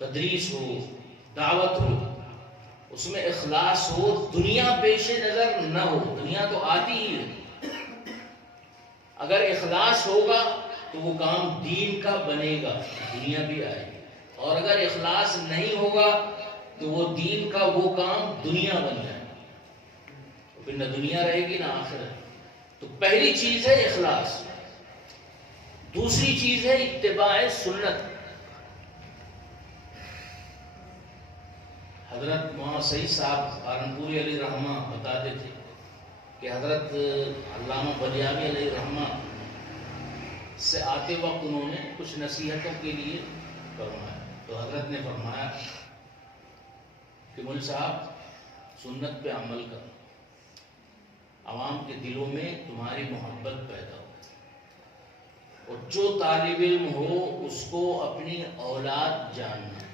تدریس ہو، دعوت ہو، اس میں اخلاص ہو، دنیا پیش نظر نہ ہو۔ دنیا تو آتی ہی ہے، اگر اخلاص ہوگا تو وہ کام دین کا بنے گا، دنیا بھی آئے گی، اور اگر اخلاص نہیں ہوگا تو وہ دین کا وہ کام دنیا بن جائے گا، پھر نہ دنیا رہے گی نہ آخرت۔ تو پہلی چیز ہے اخلاص، دوسری چیز ہے اتباع سنت۔ حضرت مولانا سعید صاحب سہارنپوری علیہ رحمہ بتاتے تھے کہ حضرت علامہ بلیاوی علیہ رحمہ سے آتے وقت انہوں نے کچھ نصیحتوں کے لیے فرمایا، تو حضرت نے فرمایا کہ مول صاحب سنت پہ عمل کرو، عوام کے دلوں میں تمہاری محبت پیدا ہو، اور جو طالب علم ہو اس کو اپنی اولاد جاننا،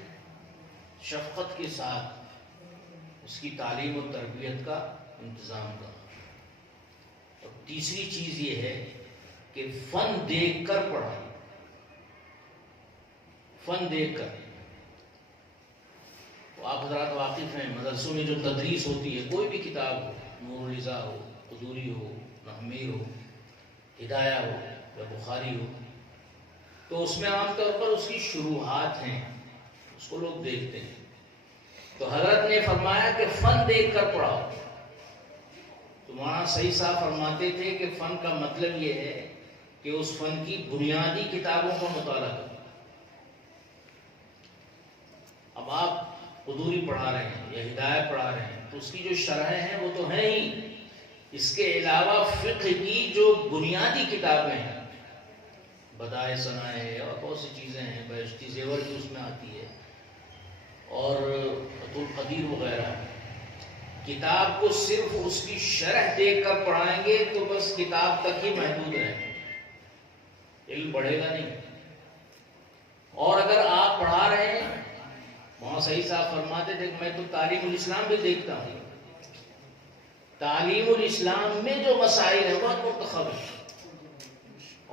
شفقت کے ساتھ اس کی تعلیم و تربیت کا انتظام کرنا۔ اور تیسری چیز یہ ہے کہ فن دیکھ کر پڑھائی، فن دیکھ کر۔ تو آپ حضرات واقف ہیں مدرسوں میں جو تدریس ہوتی ہے، کوئی بھی کتاب ہو، نور الرضا ہو، قدوری ہو، نحمیر ہو، ہدایہ ہو یا بخاری ہو، تو اس میں عام طور پر اس کی شروحات ہیں، اس کو لوگ دیکھتے ہیں۔ تو حضرت نے فرمایا کہ فن دیکھ کر پڑھاؤ۔ تو مولانا سعید صاحب فرماتے تھے کہ فن کا مطلب یہ ہے کہ اس فن کی بنیادی کتابوں کا مطالعہ کرو۔ اب آپ قدوری پڑھا رہے ہیں یا ہدایہ پڑھا رہے ہیں تو اس کی جو شرحیں ہیں وہ تو ہیں ہی، اس کے علاوہ فقہ کی جو بنیادی کتابیں ہیں، بدائع ثنائے اور بہت سی چیزیں ہیں، بہشتی زیور بھی اس میں آتی ہے، اور فتح القدیر وغیرہ، کتاب کو صرف اس کی شرح دیکھ کر پڑھائیں گے تو بس کتاب تک ہی محدود رہیں گے، علم بڑھے گا نہیں۔ اور اگر آپ پڑھا رہے ہیں، وہاں صحیح صاحب فرماتے تھے کہ میں تو تعلیم الاسلام بھی دیکھتا ہوں، تعلیم الاسلام میں جو مسائل ہیں بہت منتخب ہیں،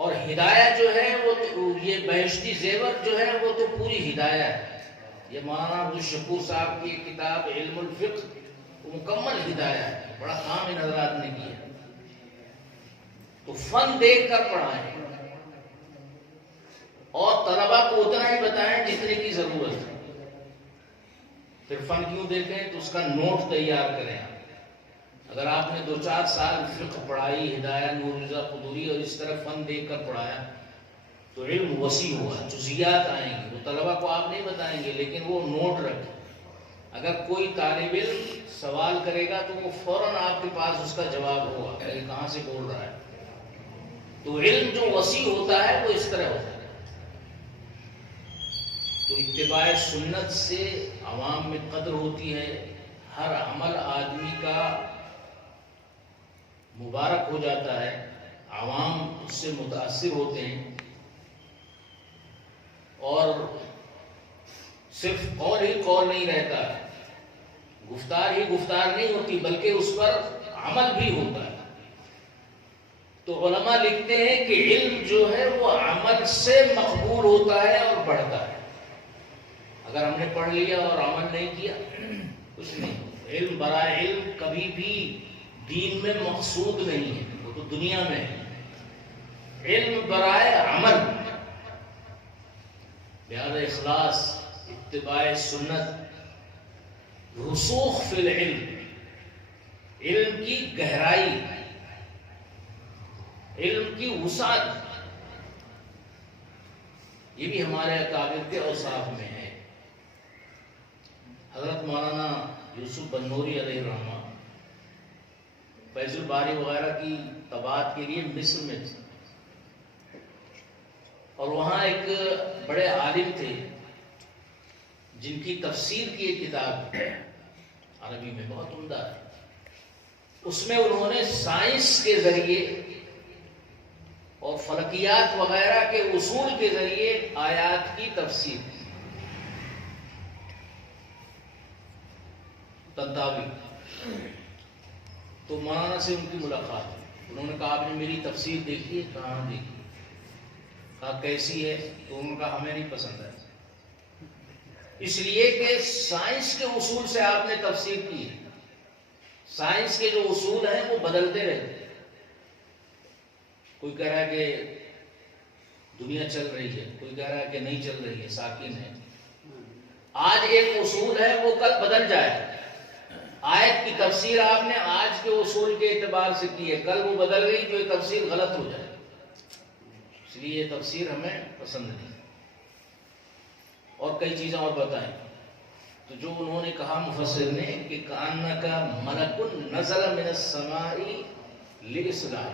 اور ہدایت جو ہے وہ تو یہ بہشتی زیور جو ہے وہ تو پوری ہدایت ہے. یہ مولانا عبدالشکور صاحب کی کتاب علم الفقہ وہ مکمل ہدایت ہے. بڑا کام ان حضرات نے کیا. تو فن دیکھ کر پڑھائیں اور طلبا کو اتنا ہی بتائیں جتنے کی ضرورت ہے. پھر فن کیوں دیکھیں تو اس کا نوٹ تیار کریں. اگر آپ نے 2-4 سال فقہ پڑھائی، ہدایت، نور رضا قدوری اور اس طرح فن دیکھ کر پڑھایا تو علم وسیع ہوا. جزیات آئیں گی، وہ طلبا کو آپ نہیں بتائیں گے لیکن وہ نوٹ رکھیں. اگر کوئی طالب علم سوال کرے گا تو وہ فوراً آپ کے پاس اس کا جواب ہوگا کہ یہ کہاں سے بول رہا ہے. تو علم جو وسیع ہوتا ہے وہ اس طرح ہوتا ہے. تو اتباع سنت سے عوام میں قدر ہوتی ہے. ہر عمل آدمی کا مبارک ہو جاتا ہے، عوام اس سے متاثر ہوتے ہیں. اور صرف قول ہی قول نہیں رہتا، گفتار ہی گفتار نہیں ہوتی بلکہ اس پر عمل بھی ہوتا ہے. تو علماء لکھتے ہیں کہ علم جو ہے وہ عمل سے مقبول ہوتا ہے اور بڑھتا ہے. اگر ہم نے پڑھ لیا اور عمل نہیں کیا کچھ نہیں. علم برائے علم کبھی بھی دین میں مقصود نہیں ہے، وہ تو دنیا میں ہے. علم برائے عمل، لہذا اخلاص، اتباع سنت، رسوخ فی العلم، علم کی گہرائی، علم کی وسعت، یہ بھی ہمارے اکابر کے اوصاف میں ہے. حضرت مولانا یوسف بنوری علیہ الرحمہ فیض الباری وغیرہ کی طباعت کے لیے مصر میں تھے، اور وہاں ایک بڑے عالم تھے جن کی تفسیر کی ایک کتاب عربی میں بہت عمدہ ہے. اس میں انہوں نے سائنس کے ذریعے اور فلکیات وغیرہ کے اصول کے ذریعے آیات کی تفسیر تنتابی. تو مولانا سے ان کی ملاقات ہوئی. انہوں نے کہا آپ نے میری تفسیر دیکھی ہے؟ کہاں دیکھی؟ کہا کیسی ہے؟ تو انہوں نے کہا ہمیں نہیں پسند ہے، اس لیے کہ سائنس کے اصول سے آپ نے تفسیر کی ہے. سائنس کے جو اصول ہیں وہ بدلتے رہتے ہیں. کوئی کہہ رہا ہے کہ دنیا چل رہی ہے، کوئی کہہ رہا ہے کہ نہیں چل رہی ہے، ساکن ہے. آج ایک اصول ہے وہ کل بدل جائے. آیت کی تفسیر آپ نے آج کے اصول کے اعتبار سے کی ہے، کل وہ بدل گئی تو یہ تفسیر غلط ہو جائے. اس لیے یہ تفسیر ہمیں پسند نہیں. اور کئی چیزیں اور بتائیں. تو جو انہوں نے کہا مفسر نے کہ کأنک ملک نزل من السماء لإصلاح،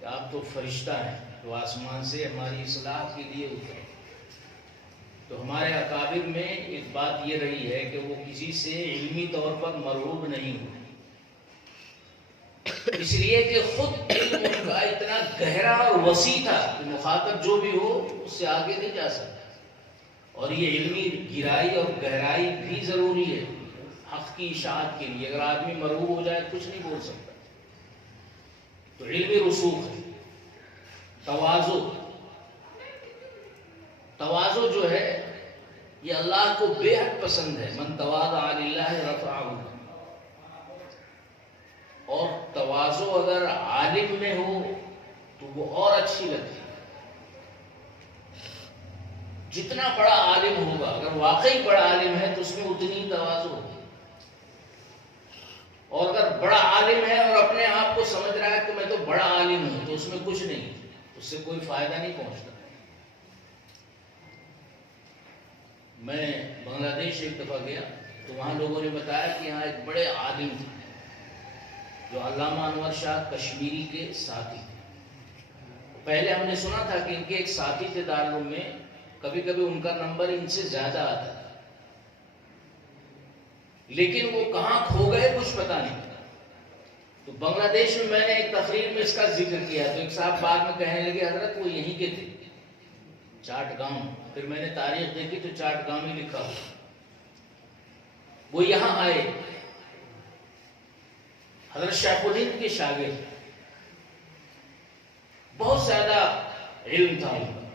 کہ آپ تو فرشتہ ہیں تو آسمان سے ہماری اصلاح کے لیے اترے. تو ہمارے اکابر میں ایک بات یہ رہی ہے کہ وہ کسی سے علمی طور پر مرعوب نہیں ہوئے، اس لیے کہ خود علم ان کا اتنا گہرا اور وسیع تھا کہ مخاطب جو بھی ہو اس سے آگے نہیں جا سکتا. اور یہ علمی گہرائی اور گہرائی بھی ضروری ہے حق کی اشاعت کے لیے. اگر آدمی مرعوب ہو جائے کچھ نہیں بول سکتا. تو علمی رسوخ ہے. تواضع جو ہے یہ اللہ کو بے حد پسند ہے. من تواضع للہ رفعہ. اور تواضع اگر عالم میں ہو تو وہ اور اچھی لگتی ہے. جتنا بڑا عالم ہوگا اگر واقعی بڑا عالم ہے تو اس میں اتنی تواضع ہوگی. اور اگر بڑا عالم ہے اور اپنے آپ کو سمجھ رہا ہے کہ میں تو بڑا عالم ہوں تو اس میں کچھ نہیں، اس سے کوئی فائدہ نہیں پہنچتا. میں بنگلہ دیش ایک دفعہ گیا تو وہاں لوگوں نے بتایا کہ یہاں ایک بڑے عالم تھے جو علامہ انور شاہ کشمیری کے ساتھی تھے. پہلے ہم نے سنا تھا کہ ان کے ایک ساتھی تھے دارالعلوم میں، کبھی کبھی ان کا نمبر ان سے زیادہ آتا تھا، لیکن وہ کہاں کھو گئے کچھ پتا نہیں. تو بنگلہ دیش میں میں نے ایک تقریر میں اس کا ذکر کیا تو ایک صاحب بعد میں کہنے لگے حضرت وہ یہیں کے تھے، چاٹ گاؤں. پھر میں نے تاریخ دیکھی تو چاٹ گاؤں ہی لکھا ہوا. وہ یہاں آئے، حضرت شیخ الہند کے شاگرد، بہت زیادہ علم تھا ان کا،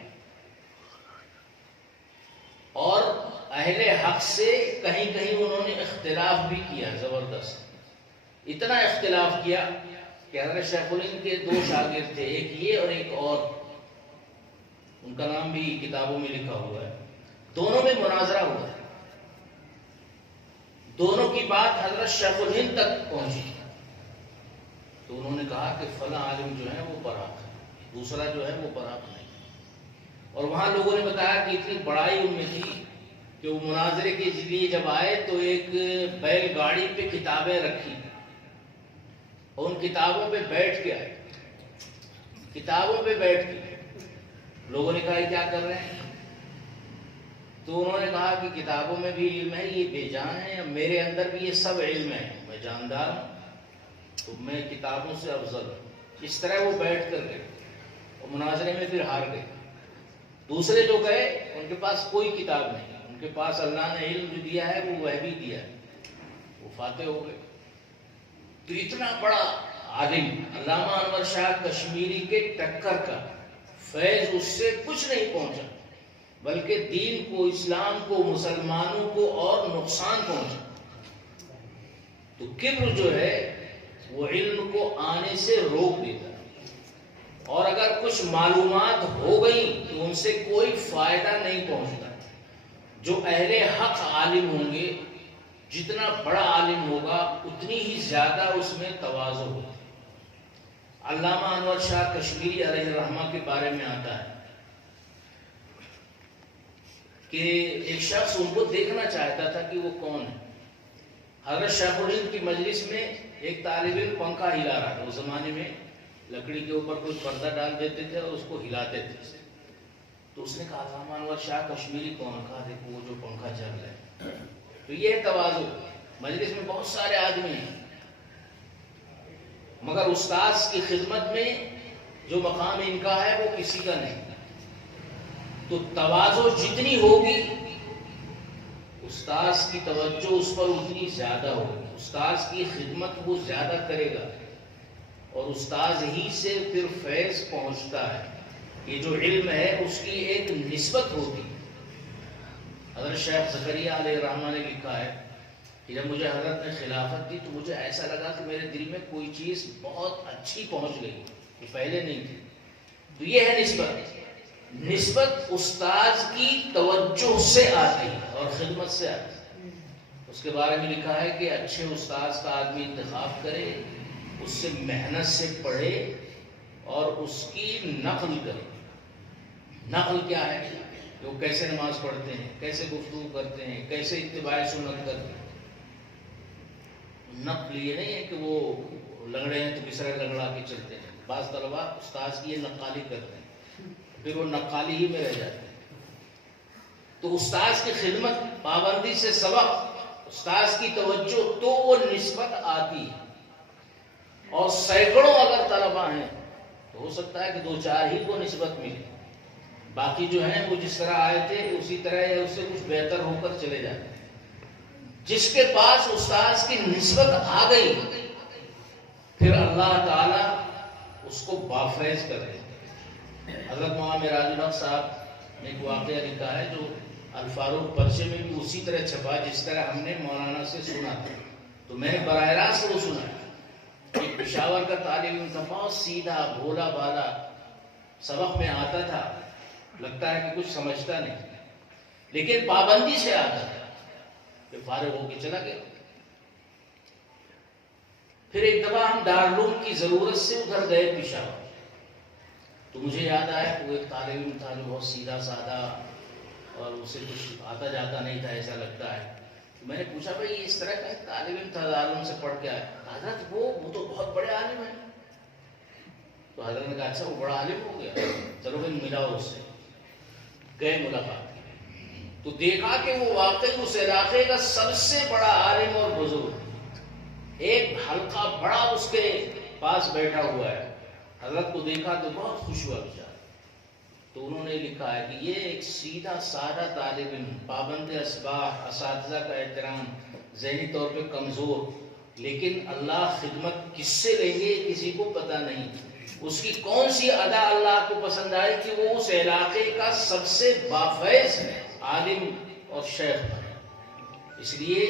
اور اہل حق سے کہیں کہیں انہوں نے اختلاف بھی کیا، زبردست، اتنا اختلاف کیا کہ حضرت شیخ الہند کے 2 شاگرد تھے، ایک یہ اور ایک اور، ان کا نام بھی کتابوں میں لکھا ہوا ہے، دونوں میں مناظرہ ہوا ہے، دونوں کی بات حضرت شیخ الہند تک پہنچی، تو انہوں نے کہا کہ فلاں عالم جو ہے وہ برحق ہے، دوسرا جو ہے وہ برحق نہیں، اور وہاں لوگوں نے بتایا کہ اتنی بڑائی ان میں تھی کہ وہ مناظرے کے لیے جب آئے تو ایک بیل گاڑی پہ کتابیں رکھی اور ان کتابوں پہ بیٹھ کے آئے، کتابوں پہ بیٹھ کے لوگوں نے کہا یہ کیا کر رہے ہیں؟ تو انہوں نے کہا کہ کتابوں میں بھی علم ہے، یہ بے جان ہے، میرے اندر بھی یہ سب علم ہے، میں جاندار ہوں، تو میں کتابوں سے افضل ہوں۔ اس طرح وہ بیٹھ کر گئے اور مناظرے میں پھر ہار گئے۔ دوسرے جو گئے ان کے پاس کوئی کتاب نہیں، ان کے پاس اللہ نے علم جو دیا ہے وہ بھی دیا ہے، وہ فاتح ہو گئے۔ تو اتنا بڑا عالم علامہ انور شاہ کشمیری کے ٹکر کا فیض اس سے کچھ نہیں پہنچا، بلکہ دین کو، اسلام کو، مسلمانوں کو اور نقصان پہنچا۔ تو کبر جو ہے وہ علم کو آنے سے روک دیتا ہے، اور اگر کچھ معلومات ہو گئی تو ان سے کوئی فائدہ نہیں پہنچتا۔ جو اہل حق عالم ہوں گے، جتنا بڑا عالم ہوگا اتنی ہی زیادہ اس میں تواضع ہوگا۔ علامہ انور شاہ کشمیری علیہ الرحمہ کے بارے میں آتا ہے کہ ایک شخص ان کو دیکھنا چاہتا تھا کہ وہ کون ہے۔ حضرت شیخ الہند کی مجلس میں ایک طالب علم پنکھا ہلا رہا تھا، اس زمانے میں لکڑی کے اوپر کوئی پردہ ڈال دیتے تھے اور اس کو ہلاتے تھے، تو اس نے کہا علامہ انور شاہ کشمیری کون؟ کہا دیکھو وہ جو پنکھا چل رہا ہے۔ تو یہ ہے تواضع۔ مجلس میں بہت سارے آدمی ہیں، مگر استاذ کی خدمت میں جو مقام ان کا ہے وہ کسی کا نہیں۔ تو تواضع جتنی ہوگی استاذ کی توجہ اس پر اتنی زیادہ ہوگی، استاذ کی خدمت وہ زیادہ کرے گا، اور استاذ ہی سے پھر فیض پہنچتا ہے۔ یہ جو علم ہے اس کی ایک نسبت ہوتی ہے۔ حضرت شیخ زکریہ علیہ الرحمہ نے لکھا ہے کہ جب مجھے حضرت نے خلافت دی تو مجھے ایسا لگا کہ میرے دل میں کوئی چیز بہت اچھی پہنچ گئی جو پہلے نہیں تھی۔ تو یہ ہے نسبت۔ نسبت استاذ کی توجہ سے آتی ہے اور خدمت سے آتی ہے۔ اس کے بارے میں لکھا ہے کہ اچھے استاذ کا آدمی انتخاب کرے، اس سے محنت سے پڑھے اور اس کی نقل کرے۔ نقل کیا ہے؟ کہ وہ کیسے نماز پڑھتے ہیں، کیسے گفتگو کرتے ہیں، کیسے اتباع سنت کرتے ہیں۔ نقل یہ نہیں ہے کہ وہ لنگڑے ہیں تو کس طرح لنگڑا کے چلتے ہیں۔ بعض طلبا استاذ کی یہ نقالی کرتے ہیں، پھر وہ نقالی ہی میں رہ جاتے ہیں۔ تو استاذ کی خدمت، پابندی سے سبق، استاذ کی توجہ، تو وہ نسبت آتی ہے۔ اور سینکڑوں اگر طلبا ہیں تو ہو سکتا ہے کہ 2-4 ہی کو نسبت ملے، باقی جو ہیں وہ جس طرح آئے تھے اسی طرح یا اس سے کچھ بہتر ہو کر چلے جاتے ہیں۔ جس کے پاس استاذ کی نسبت آ گئی پھر اللہ تعالیٰ اس کو بافیض کر دیتے۔ حضرت مولانا معراج الحق صاحب نے ایک واقعہ لکھا ہے جو الفاروق پرچے میں بھی اسی طرح چھپا جس طرح ہم نے مولانا سے سنا تھا۔ تو میں نے براہ راست وہ سنا کہ پشاور کا طالب علم تھا، بہت سیدھا بھولا بالا، سبق میں آتا تھا، لگتا ہے کہ کچھ سمجھتا نہیں، لیکن پابندی سے آتا تھا، پھر فارغ ہو کے چلا گیا۔ پھر ایک دفعہ ہم دارالعلوم کی ضرورت سے ادھر گئے پشاور، تو مجھے یاد آیا کہ وہ ایک طالب علم تھا جو بہت سیدھا سادہ اور اسے کچھ آتا جاتا نہیں تھا ایسا لگتا ہے۔ تو میں نے پوچھا بھائی یہ اس طرح کا ایک طالب علم تھا دارالعلوم سے پڑھ کے آیا، حضرت وہ تو بہت بڑے عالم ہیں۔ تو حضرت نے کہا اچھا وہ بڑا عالم ہو گیا، چلو بھائی ملاؤ اس سے۔ گئے ملاقات، تو دیکھا کہ وہ واقعی اس علاقے کا سب سے بڑا عالم اور بزرگ، ایک حلقہ بڑا اس کے پاس بیٹھا ہوا ہے۔ حضرت کو دیکھا تو بہت خوش ہوا بیچارہ۔ تو انہوں نے لکھا ہے کہ یہ ایک سیدھا سادہ طالب علم، پابند اسباح، اساتذہ کا احترام، ذہنی طور پہ کمزور، لیکن اللہ خدمت کس سے لیں گے کسی کو پتہ نہیں، اس کی کون سی ادا اللہ کو پسند آئی کہ وہ اس علاقے کا سب سے بافیض عالم اور شیخ بنے. اس لیے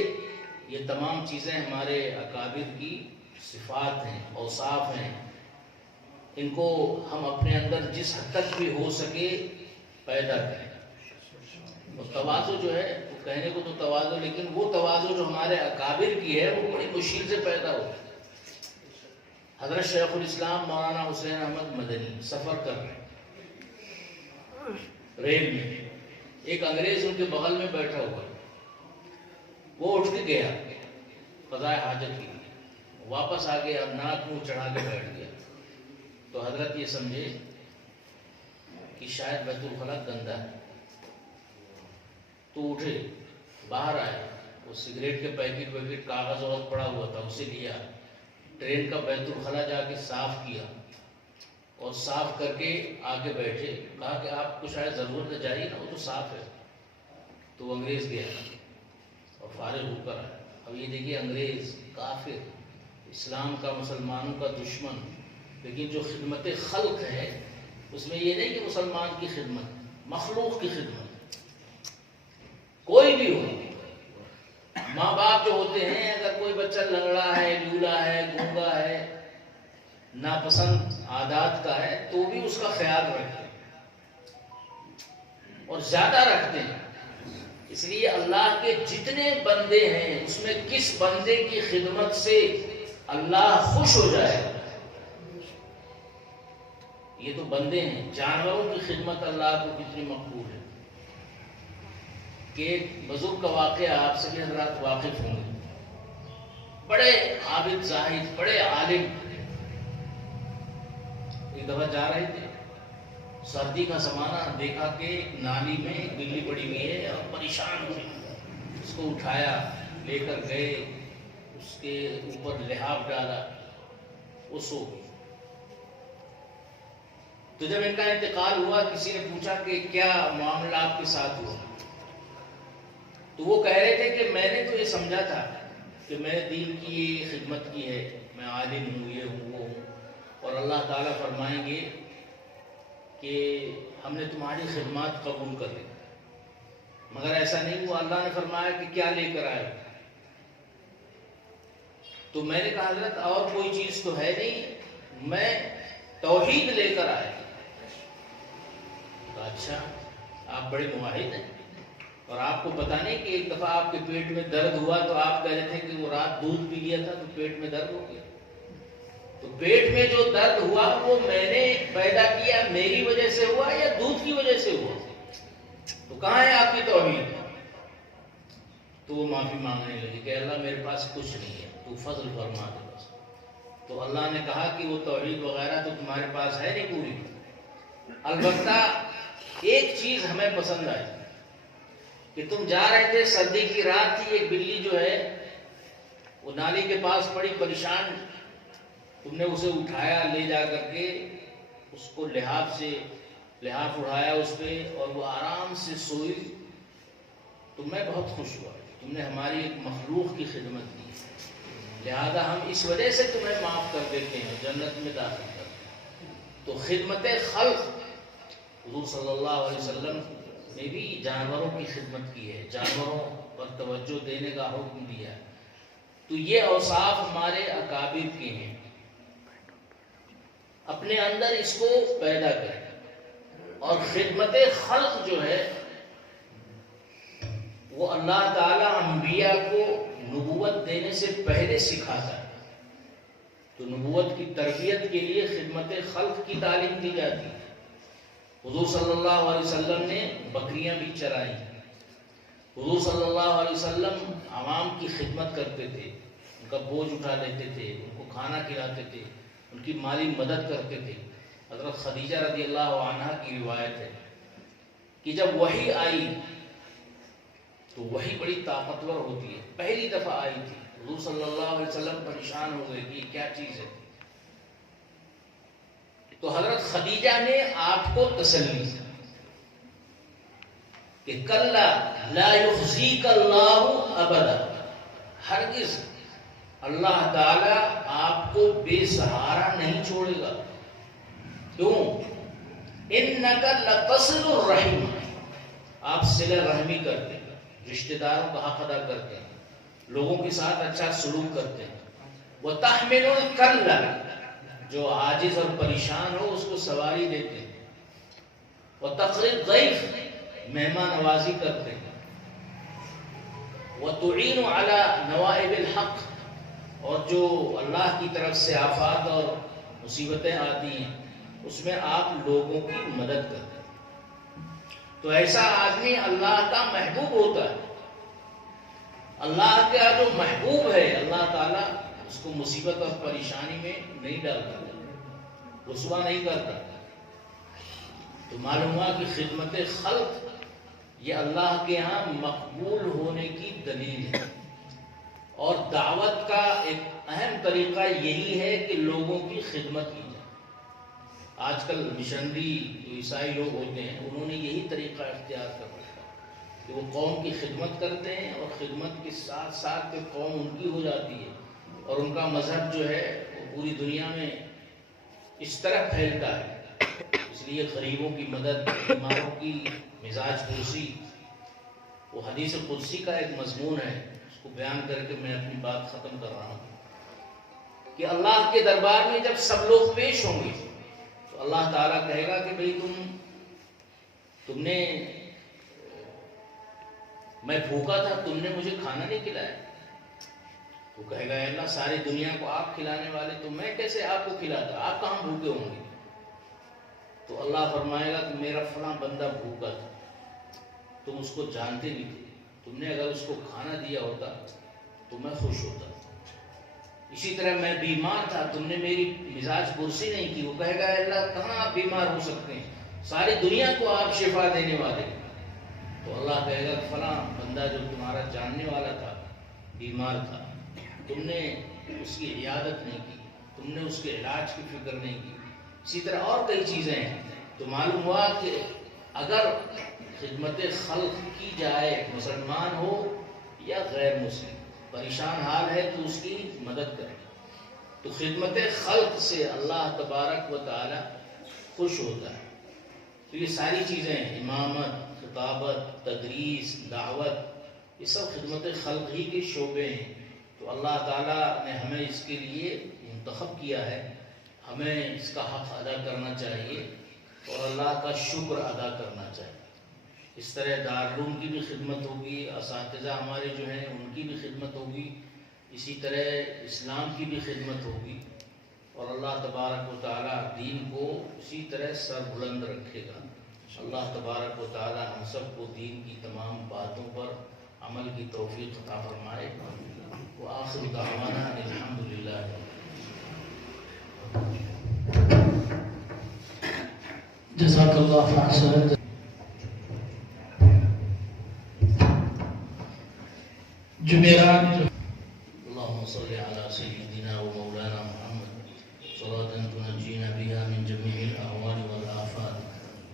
یہ تمام چیزیں ہمارے اکابر کی صفات ہیں، اوصاف ہیں. ان کو ہم اپنے اندر جس حد تک بھی ہو سکے پیدا کریں. اور تواضع جو ہے وہ کہنے کو تو تواضع، لیکن وہ تواضع جو ہمارے اکابر کی ہے وہ بڑی مشکل سے پیدا ہو. حضرت شیخ الاسلام مولانا حسین احمد مدنی سفر کر رہے ہیں ریل میں، ایک انگریز ان کے بغل میں بیٹھا ہوا، وہ اٹھ کے گیا قضاء حاجت کے لیے، واپس آ گیا، ناک منہ چڑھا کے بیٹھ گیا. تو حضرت یہ سمجھے کہ شاید بیت الخلا گندا ہے، تو اٹھے، باہر آئے، وہ سگریٹ کے پیکٹ کاغذ وغیرہ پڑا ہوا تھا اسے لیا، ٹرین کا بیت الخلا جا کے صاف کیا اور صاف کر کے آگے بیٹھے. کہا کہ آپ کو شاید ضرورت ہے، جائیے نا، وہ تو صاف ہے. تو وہ انگریز گیا اور فارغ ہو کر آیا. اب یہ دیکھیے انگریز کافر، اسلام کا، مسلمانوں کا دشمن، لیکن جو خدمت خلق ہے اس میں یہ نہیں کہ مسلمان کی خدمت، مخلوق کی خدمت. کوئی بھی ہو، ماں باپ جو ہوتے ہیں، اگر کوئی بچہ لنگڑا ہے، لولا ہے، گونگا ہے، ناپسند عادات کا ہے، تو بھی اس کا خیال رکھتے ہیں اور زیادہ رکھتے ہیں. اس لیے اللہ کے جتنے بندے ہیں اس میں کس بندے کی خدمت سے اللہ خوش ہو جائے، یہ تو بندے ہیں. جانوروں کی خدمت اللہ کو کتنی مقبول ہے. کہ ایک بزرگ کا واقعہ آپ سے بھی حضرات واقف ہوں گے. بڑے عابد زاہد، بڑے عالم، ایک دفعہ جا رہے تھے، سردی کا زمانہ، دیکھا کہ ایک نالی میں ایک بلی پڑی ہوئی ہے اور پریشان ہوئی. اس کو اٹھایا، لے کر گئے، اس کے اوپر لحاف ڈالا، وہ سو گئی. تو جب ان کا انتقال ہوا، کسی نے پوچھا کہ کیا معاملہ آپ کے ساتھ ہوا؟ تو وہ کہہ رہے تھے کہ میں نے تو یہ سمجھا تھا کہ میں نے دین کی یہ خدمت کی ہے، میں عالم ہوں، یہ ہوں، وہ ہوں، اور اللہ تعالیٰ فرمائیں گے کہ ہم نے تمہاری خدمات قبول کر لی. مگر ایسا نہیں ہوا. اللہ نے فرمایا کہ کیا لے کر آئے؟ تو میں نے کہا حضرت اور کوئی چیز تو ہے نہیں، میں توحید لے کر آیا. تو اچھا، آپ بڑے موحد ہیں، اور آپ کو پتا نہیں کہ ایک دفعہ آپ کے پیٹ میں درد ہوا تو آپ کہہ رہے تھے کہ وہ رات دودھ پی لیا تھا تو پیٹ میں درد ہو گیا. تو پیٹ میں جو درد ہوا وہ میں نے پیدا کیا، میری وجہ سے ہوا یا دودھ کی وجہ سے ہوا؟ تو کہاں ہے آپ کی توحید؟ تو وہ معافی مانگنے لگی کہ اللہ میرے پاس کچھ نہیں ہے، تو فضل فرما دے بس. تو اللہ نے کہا کہ وہ توحید وغیرہ تو تمہارے پاس ہے نہیں پوری. البتہ ایک چیز ہمیں پسند آئی کہ تم جا رہے تھے، سردی کی رات تھی، ایک بلی جو ہے وہ نالی کے پاس پڑی پریشان، تم نے اسے اٹھایا، لے جا کر کے اس کو لحاف اڑایا اس پہ اور وہ آرام سے سوئی. تو میں بہت خوش ہوا، تم نے ہماری ایک مخلوق کی خدمت کی، لہذا ہم اس وجہ سے تمہیں معاف کر دیتے ہیں، جنت میں داخل کرتے ہیں. تو خدمت خلق، حضور صلی اللہ علیہ وسلم نے بھی جانوروں کی خدمت کی ہے، جانوروں پر توجہ دینے کا حکم دیا ہے. تو یہ اوصاف ہمارے اکابر کے ہیں. اپنے اندر اس کو پیدا کریں. اور خدمت خلق جو ہے وہ اللہ تعالی انبیاء کو نبوت دینے سے پہلے سکھاتا ہے. تو نبوت کی تربیت کے لیے خدمت خلق کی تعلیم دی جاتی ہے. حضور صلی اللہ علیہ وسلم نے بکریاں بھی چرائیں. حضور صلی اللہ علیہ وسلم عوام کی خدمت کرتے تھے، ان کا بوجھ اٹھا لیتے تھے، ان کو کھانا کھلاتے تھے، ان کی مالی مدد کرتے تھے. حضرت خدیجہ رضی اللہ عنہا کی روایت ہے کہ جب وحی آئی تو وحی بڑی طاقتور ہوتی ہے. پہلی دفعہ آئی تھی، حضور صلی اللہ علیہ وسلم پریشان ہو گئے کہ یہ کیا چیز ہے. تو حضرت خدیجہ نے آپ کو تسلی دی کہ کلا لا یخزیک اللہ ابدا، ہرگز اللہ تعالی آپ کو بے سہارا نہیں چھوڑے گا. کیوں؟ انک لتصل الرحم، آپ صلہ رحمی کرتے ہیں، رشتہ داروں کا حق ادا کرتے ہیں، لوگوں کے ساتھ اچھا سلوک کرتے ہیں۔ وتحمل الکل، جو عاجز اور پریشان ہو اس کو سواری دیتے ہیں۔ وتقری الضیف، مہمان نوازی کرتے ہیں۔ وتعین علی نوائب الحق، اور جو اللہ کی طرف سے آفات اور مصیبتیں آتی ہیں اس میں آپ لوگوں کی مدد کرتے ہیں۔ تو ایسا آدمی اللہ کا محبوب ہوتا ہے۔ اللہ کا جو محبوب ہے اللہ تعالیٰ اس کو مصیبت اور پریشانی میں نہیں ڈالتا، رسوا نہیں کرتا۔ تو معلوم ہوا کہ خدمت خلق یہ اللہ کے ہاں مقبول ہونے کی دلیل ہے، اور دعوت کا ایک اہم طریقہ یہی ہے کہ لوگوں کی خدمت کی جائے۔ آج کل مشنری جو عیسائی لوگ ہوتے ہیں انہوں نے یہی طریقہ اختیار کر رکھا ہے کہ وہ قوم کی خدمت کرتے ہیں، اور خدمت کے ساتھ ساتھ کہ قوم ان کی ہو جاتی ہے، اور ان کا مذہب جو ہے وہ پوری دنیا میں اس طرح پھیلتا ہے۔ اس لیے غریبوں کی مدد، بیماروں کی مزاج پرسی، وہ حدیث قدسی کا ایک مضمون ہے، اس کو بیان کر کے میں اپنی بات ختم کر رہا ہوں کہ اللہ کے دربار میں جب سب لوگ پیش ہوں گے تو اللہ تعالیٰ کہے گا کہ بھئی تم نے، میں بھوکا تھا تم نے مجھے کھانا نہیں کھلایا۔ تو کہے گا اے اللہ ساری دنیا کو آپ کھلانے والے، تو میں کیسے آپ کو کھلاتا، آپ کہاں بھوکے ہوں گے؟ تو اللہ فرمائے گا کہ میرا فلاں بندہ بھوکا تھا، تم اس کو جانتے نہیں تھے، تم نے اگر اس کو کھانا دیا ہوتا تو میں خوش ہوتا۔ اسی طرح میں بیمار تھا، تم نے میری مزاج پرسی نہیں کی۔ وہ کہے گا اے اللہ کہاں آپ بیمار ہو سکتے ہیں، ساری دنیا کو آپ شفا دینے والے۔ تو اللہ کہے گا فلاں بندہ جو تمہارا جاننے والا تھا بیمار تھا، تم نے اس کی عیادت نہیں کی، تم نے اس کے علاج کی فکر نہیں کی۔ اسی طرح اور کئی چیزیں ہیں۔ تو معلوم ہوا کہ اگر خدمت خلق کی جائے، مسلمان ہو یا غیر مسلم، پریشان حال ہے تو اس کی مدد کریں، تو خدمت خلق سے اللہ تبارک و تعالی خوش ہوتا ہے۔ تو یہ ساری چیزیں، امامت، خطابت، تدریس، دعوت، یہ سب خدمت خلق ہی کے شعبے ہیں۔ تو اللہ تعالیٰ نے ہمیں اس کے لیے منتخب کیا ہے، ہمیں اس کا حق ادا کرنا چاہیے اور اللہ کا شکر ادا کرنا چاہیے۔ اس طرح دارالعلوم کی بھی خدمت ہوگی، اساتذہ ہمارے جو ہیں ان کی بھی خدمت ہوگی، اسی طرح اسلام کی بھی خدمت ہوگی، اور اللہ تبارک و تعالیٰ دین کو اسی طرح سر بلند رکھے گا۔ اللہ تبارک و تعالیٰ ہم سب کو دین کی تمام باتوں پر عمل کی توفیق عطا فرمائے۔ وآخر دعوانا الحمدللہ۔ جزاک اللہ خیر۔ جمعرات اللهم صل على سيدنا ومولانا محمد صلاة تنجينا بها من جميع الأهوال والآفات،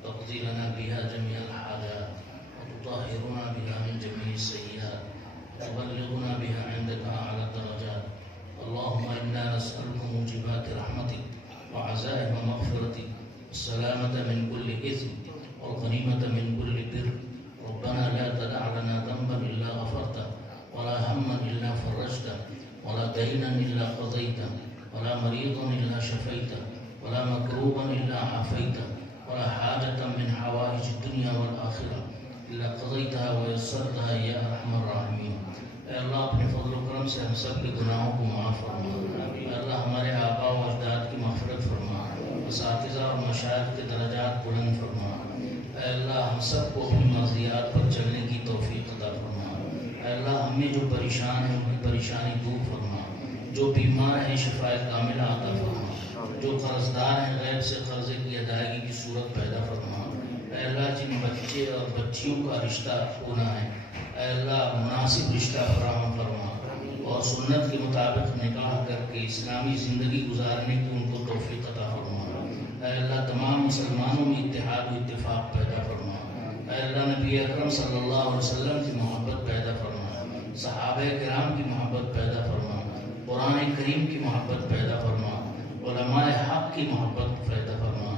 تقضي لنا بها جميع الحاجات، وتطهرنا بها من جميع السيئات، وتبلغنا بها عندك أعلى الدرجات. اللهم إنا نسألك موجبات رحمتك وعزائم مغفرتك والسلامة من كل إثم والغنيمة من كل بر. ربنا لا تدع لنا ذنبا إلا غفرته، ولا هما إلا فرجته، ولا دينا إلا قضيته، ولا مريضا إلا شفيته، ولا مكروبا إلا عافيته، ولا حاجة من حوائج الدنيا والآخرة إلا قضيتها ويسرتها يا أرحم الراحمين. اے اللہ اپنے فضل و کرم سے ہم سب کے گناہوں کو معاف فرما۔ اے اللہ ہمارے آباء و اجداد کی مغفرت فرما، اساتذہ اور مشائخ کے درجات بلند فرما۔ اے اللہ ہم سب کو اپنی مرضیات پر چلنے کی توفیق عطا فرما۔ اے اللہ ہمیں جو پریشان ہیں ان کی پریشانی دور فرما، جو بیمار ہیں شفا کاملہ عطا فرما، جو قرض دار ہیں غیب سے قرضے کی ادائیگی کی صورت پیدا فرما۔ اے اللہ جن بچے اور بچیوں کا رشتہ ہونا ہے اے اللہ مناسب رشتہ فراہم فرما، اور سنت کے مطابق نکاح کر کے اسلامی زندگی گزارنے کی ان کو توفیق عطا فرما۔ اے اللہ تمام مسلمانوں میں اتحاد و اتفاق پیدا فرما۔ اے اللہ نبی اکرم صلی اللہ علیہ وسلم کی محبت پیدا فرما، صحابہ کرام کی محبت پیدا فرما، قرآن کریم کی محبت پیدا فرما، علماء حق کی محبت پیدا فرما۔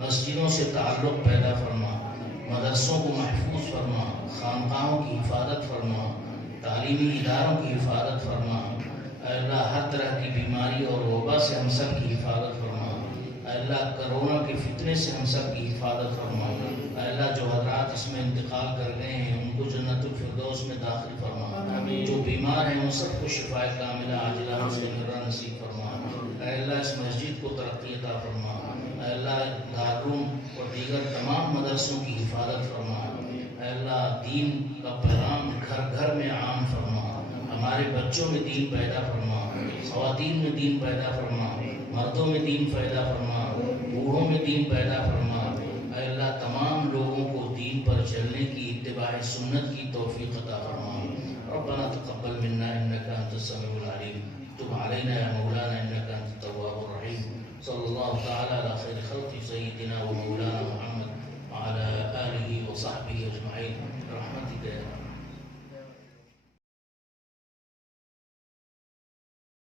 مسجدوں سے تعلق پیدا فرما، مدرسوں کو محفوظ فرما، خانقاہوں کی حفاظت فرما، تعلیمی اداروں کی حفاظت فرما۔ اے اللہ ہر طرح کی بیماری اور وبا سے ہم سب کی حفاظت فرما۔ اے اللہ کرونا کے فتنے سے ہم سب کی حفاظت فرما۔ اے اللہ جو حضرات اس میں انتقال کر گئے ہیں ان کو جنت الفردوس میں داخل فرما۔ جو بیمار ہیں ان سب کو شفاء کاملہ عاجلہ مستمرہ نصیب فرما۔ اے اللہ اس مسجد کو ترقی عطا فرما۔ اے اللہ دارالعلوم اور دیگر تمام مدرسوں کی حفاظت فرما۔ اے اللہ دین کا پیغام گھر گھر میں عام فرما۔ ہمارے بچوں میں دین پیدا فرما، خواتین میں دین پیدا فرما، مردوں میں دین پیدا فرما، بوڑھوں میں دین پیدا فرما۔ اے اللہ تمام لوگوں کو دین پر چلنے کی، اتباع سنت کی توفیق عطا فرما۔ ربنا تقبل منا انك انت السميع العليم، تب علينا يا مولانا انك انت التواب الرحيم۔ صلى الله تعالى على خير خلق سيدنا ومولانا محمد وعلى آله وصحبه أجمعين برحمتك يا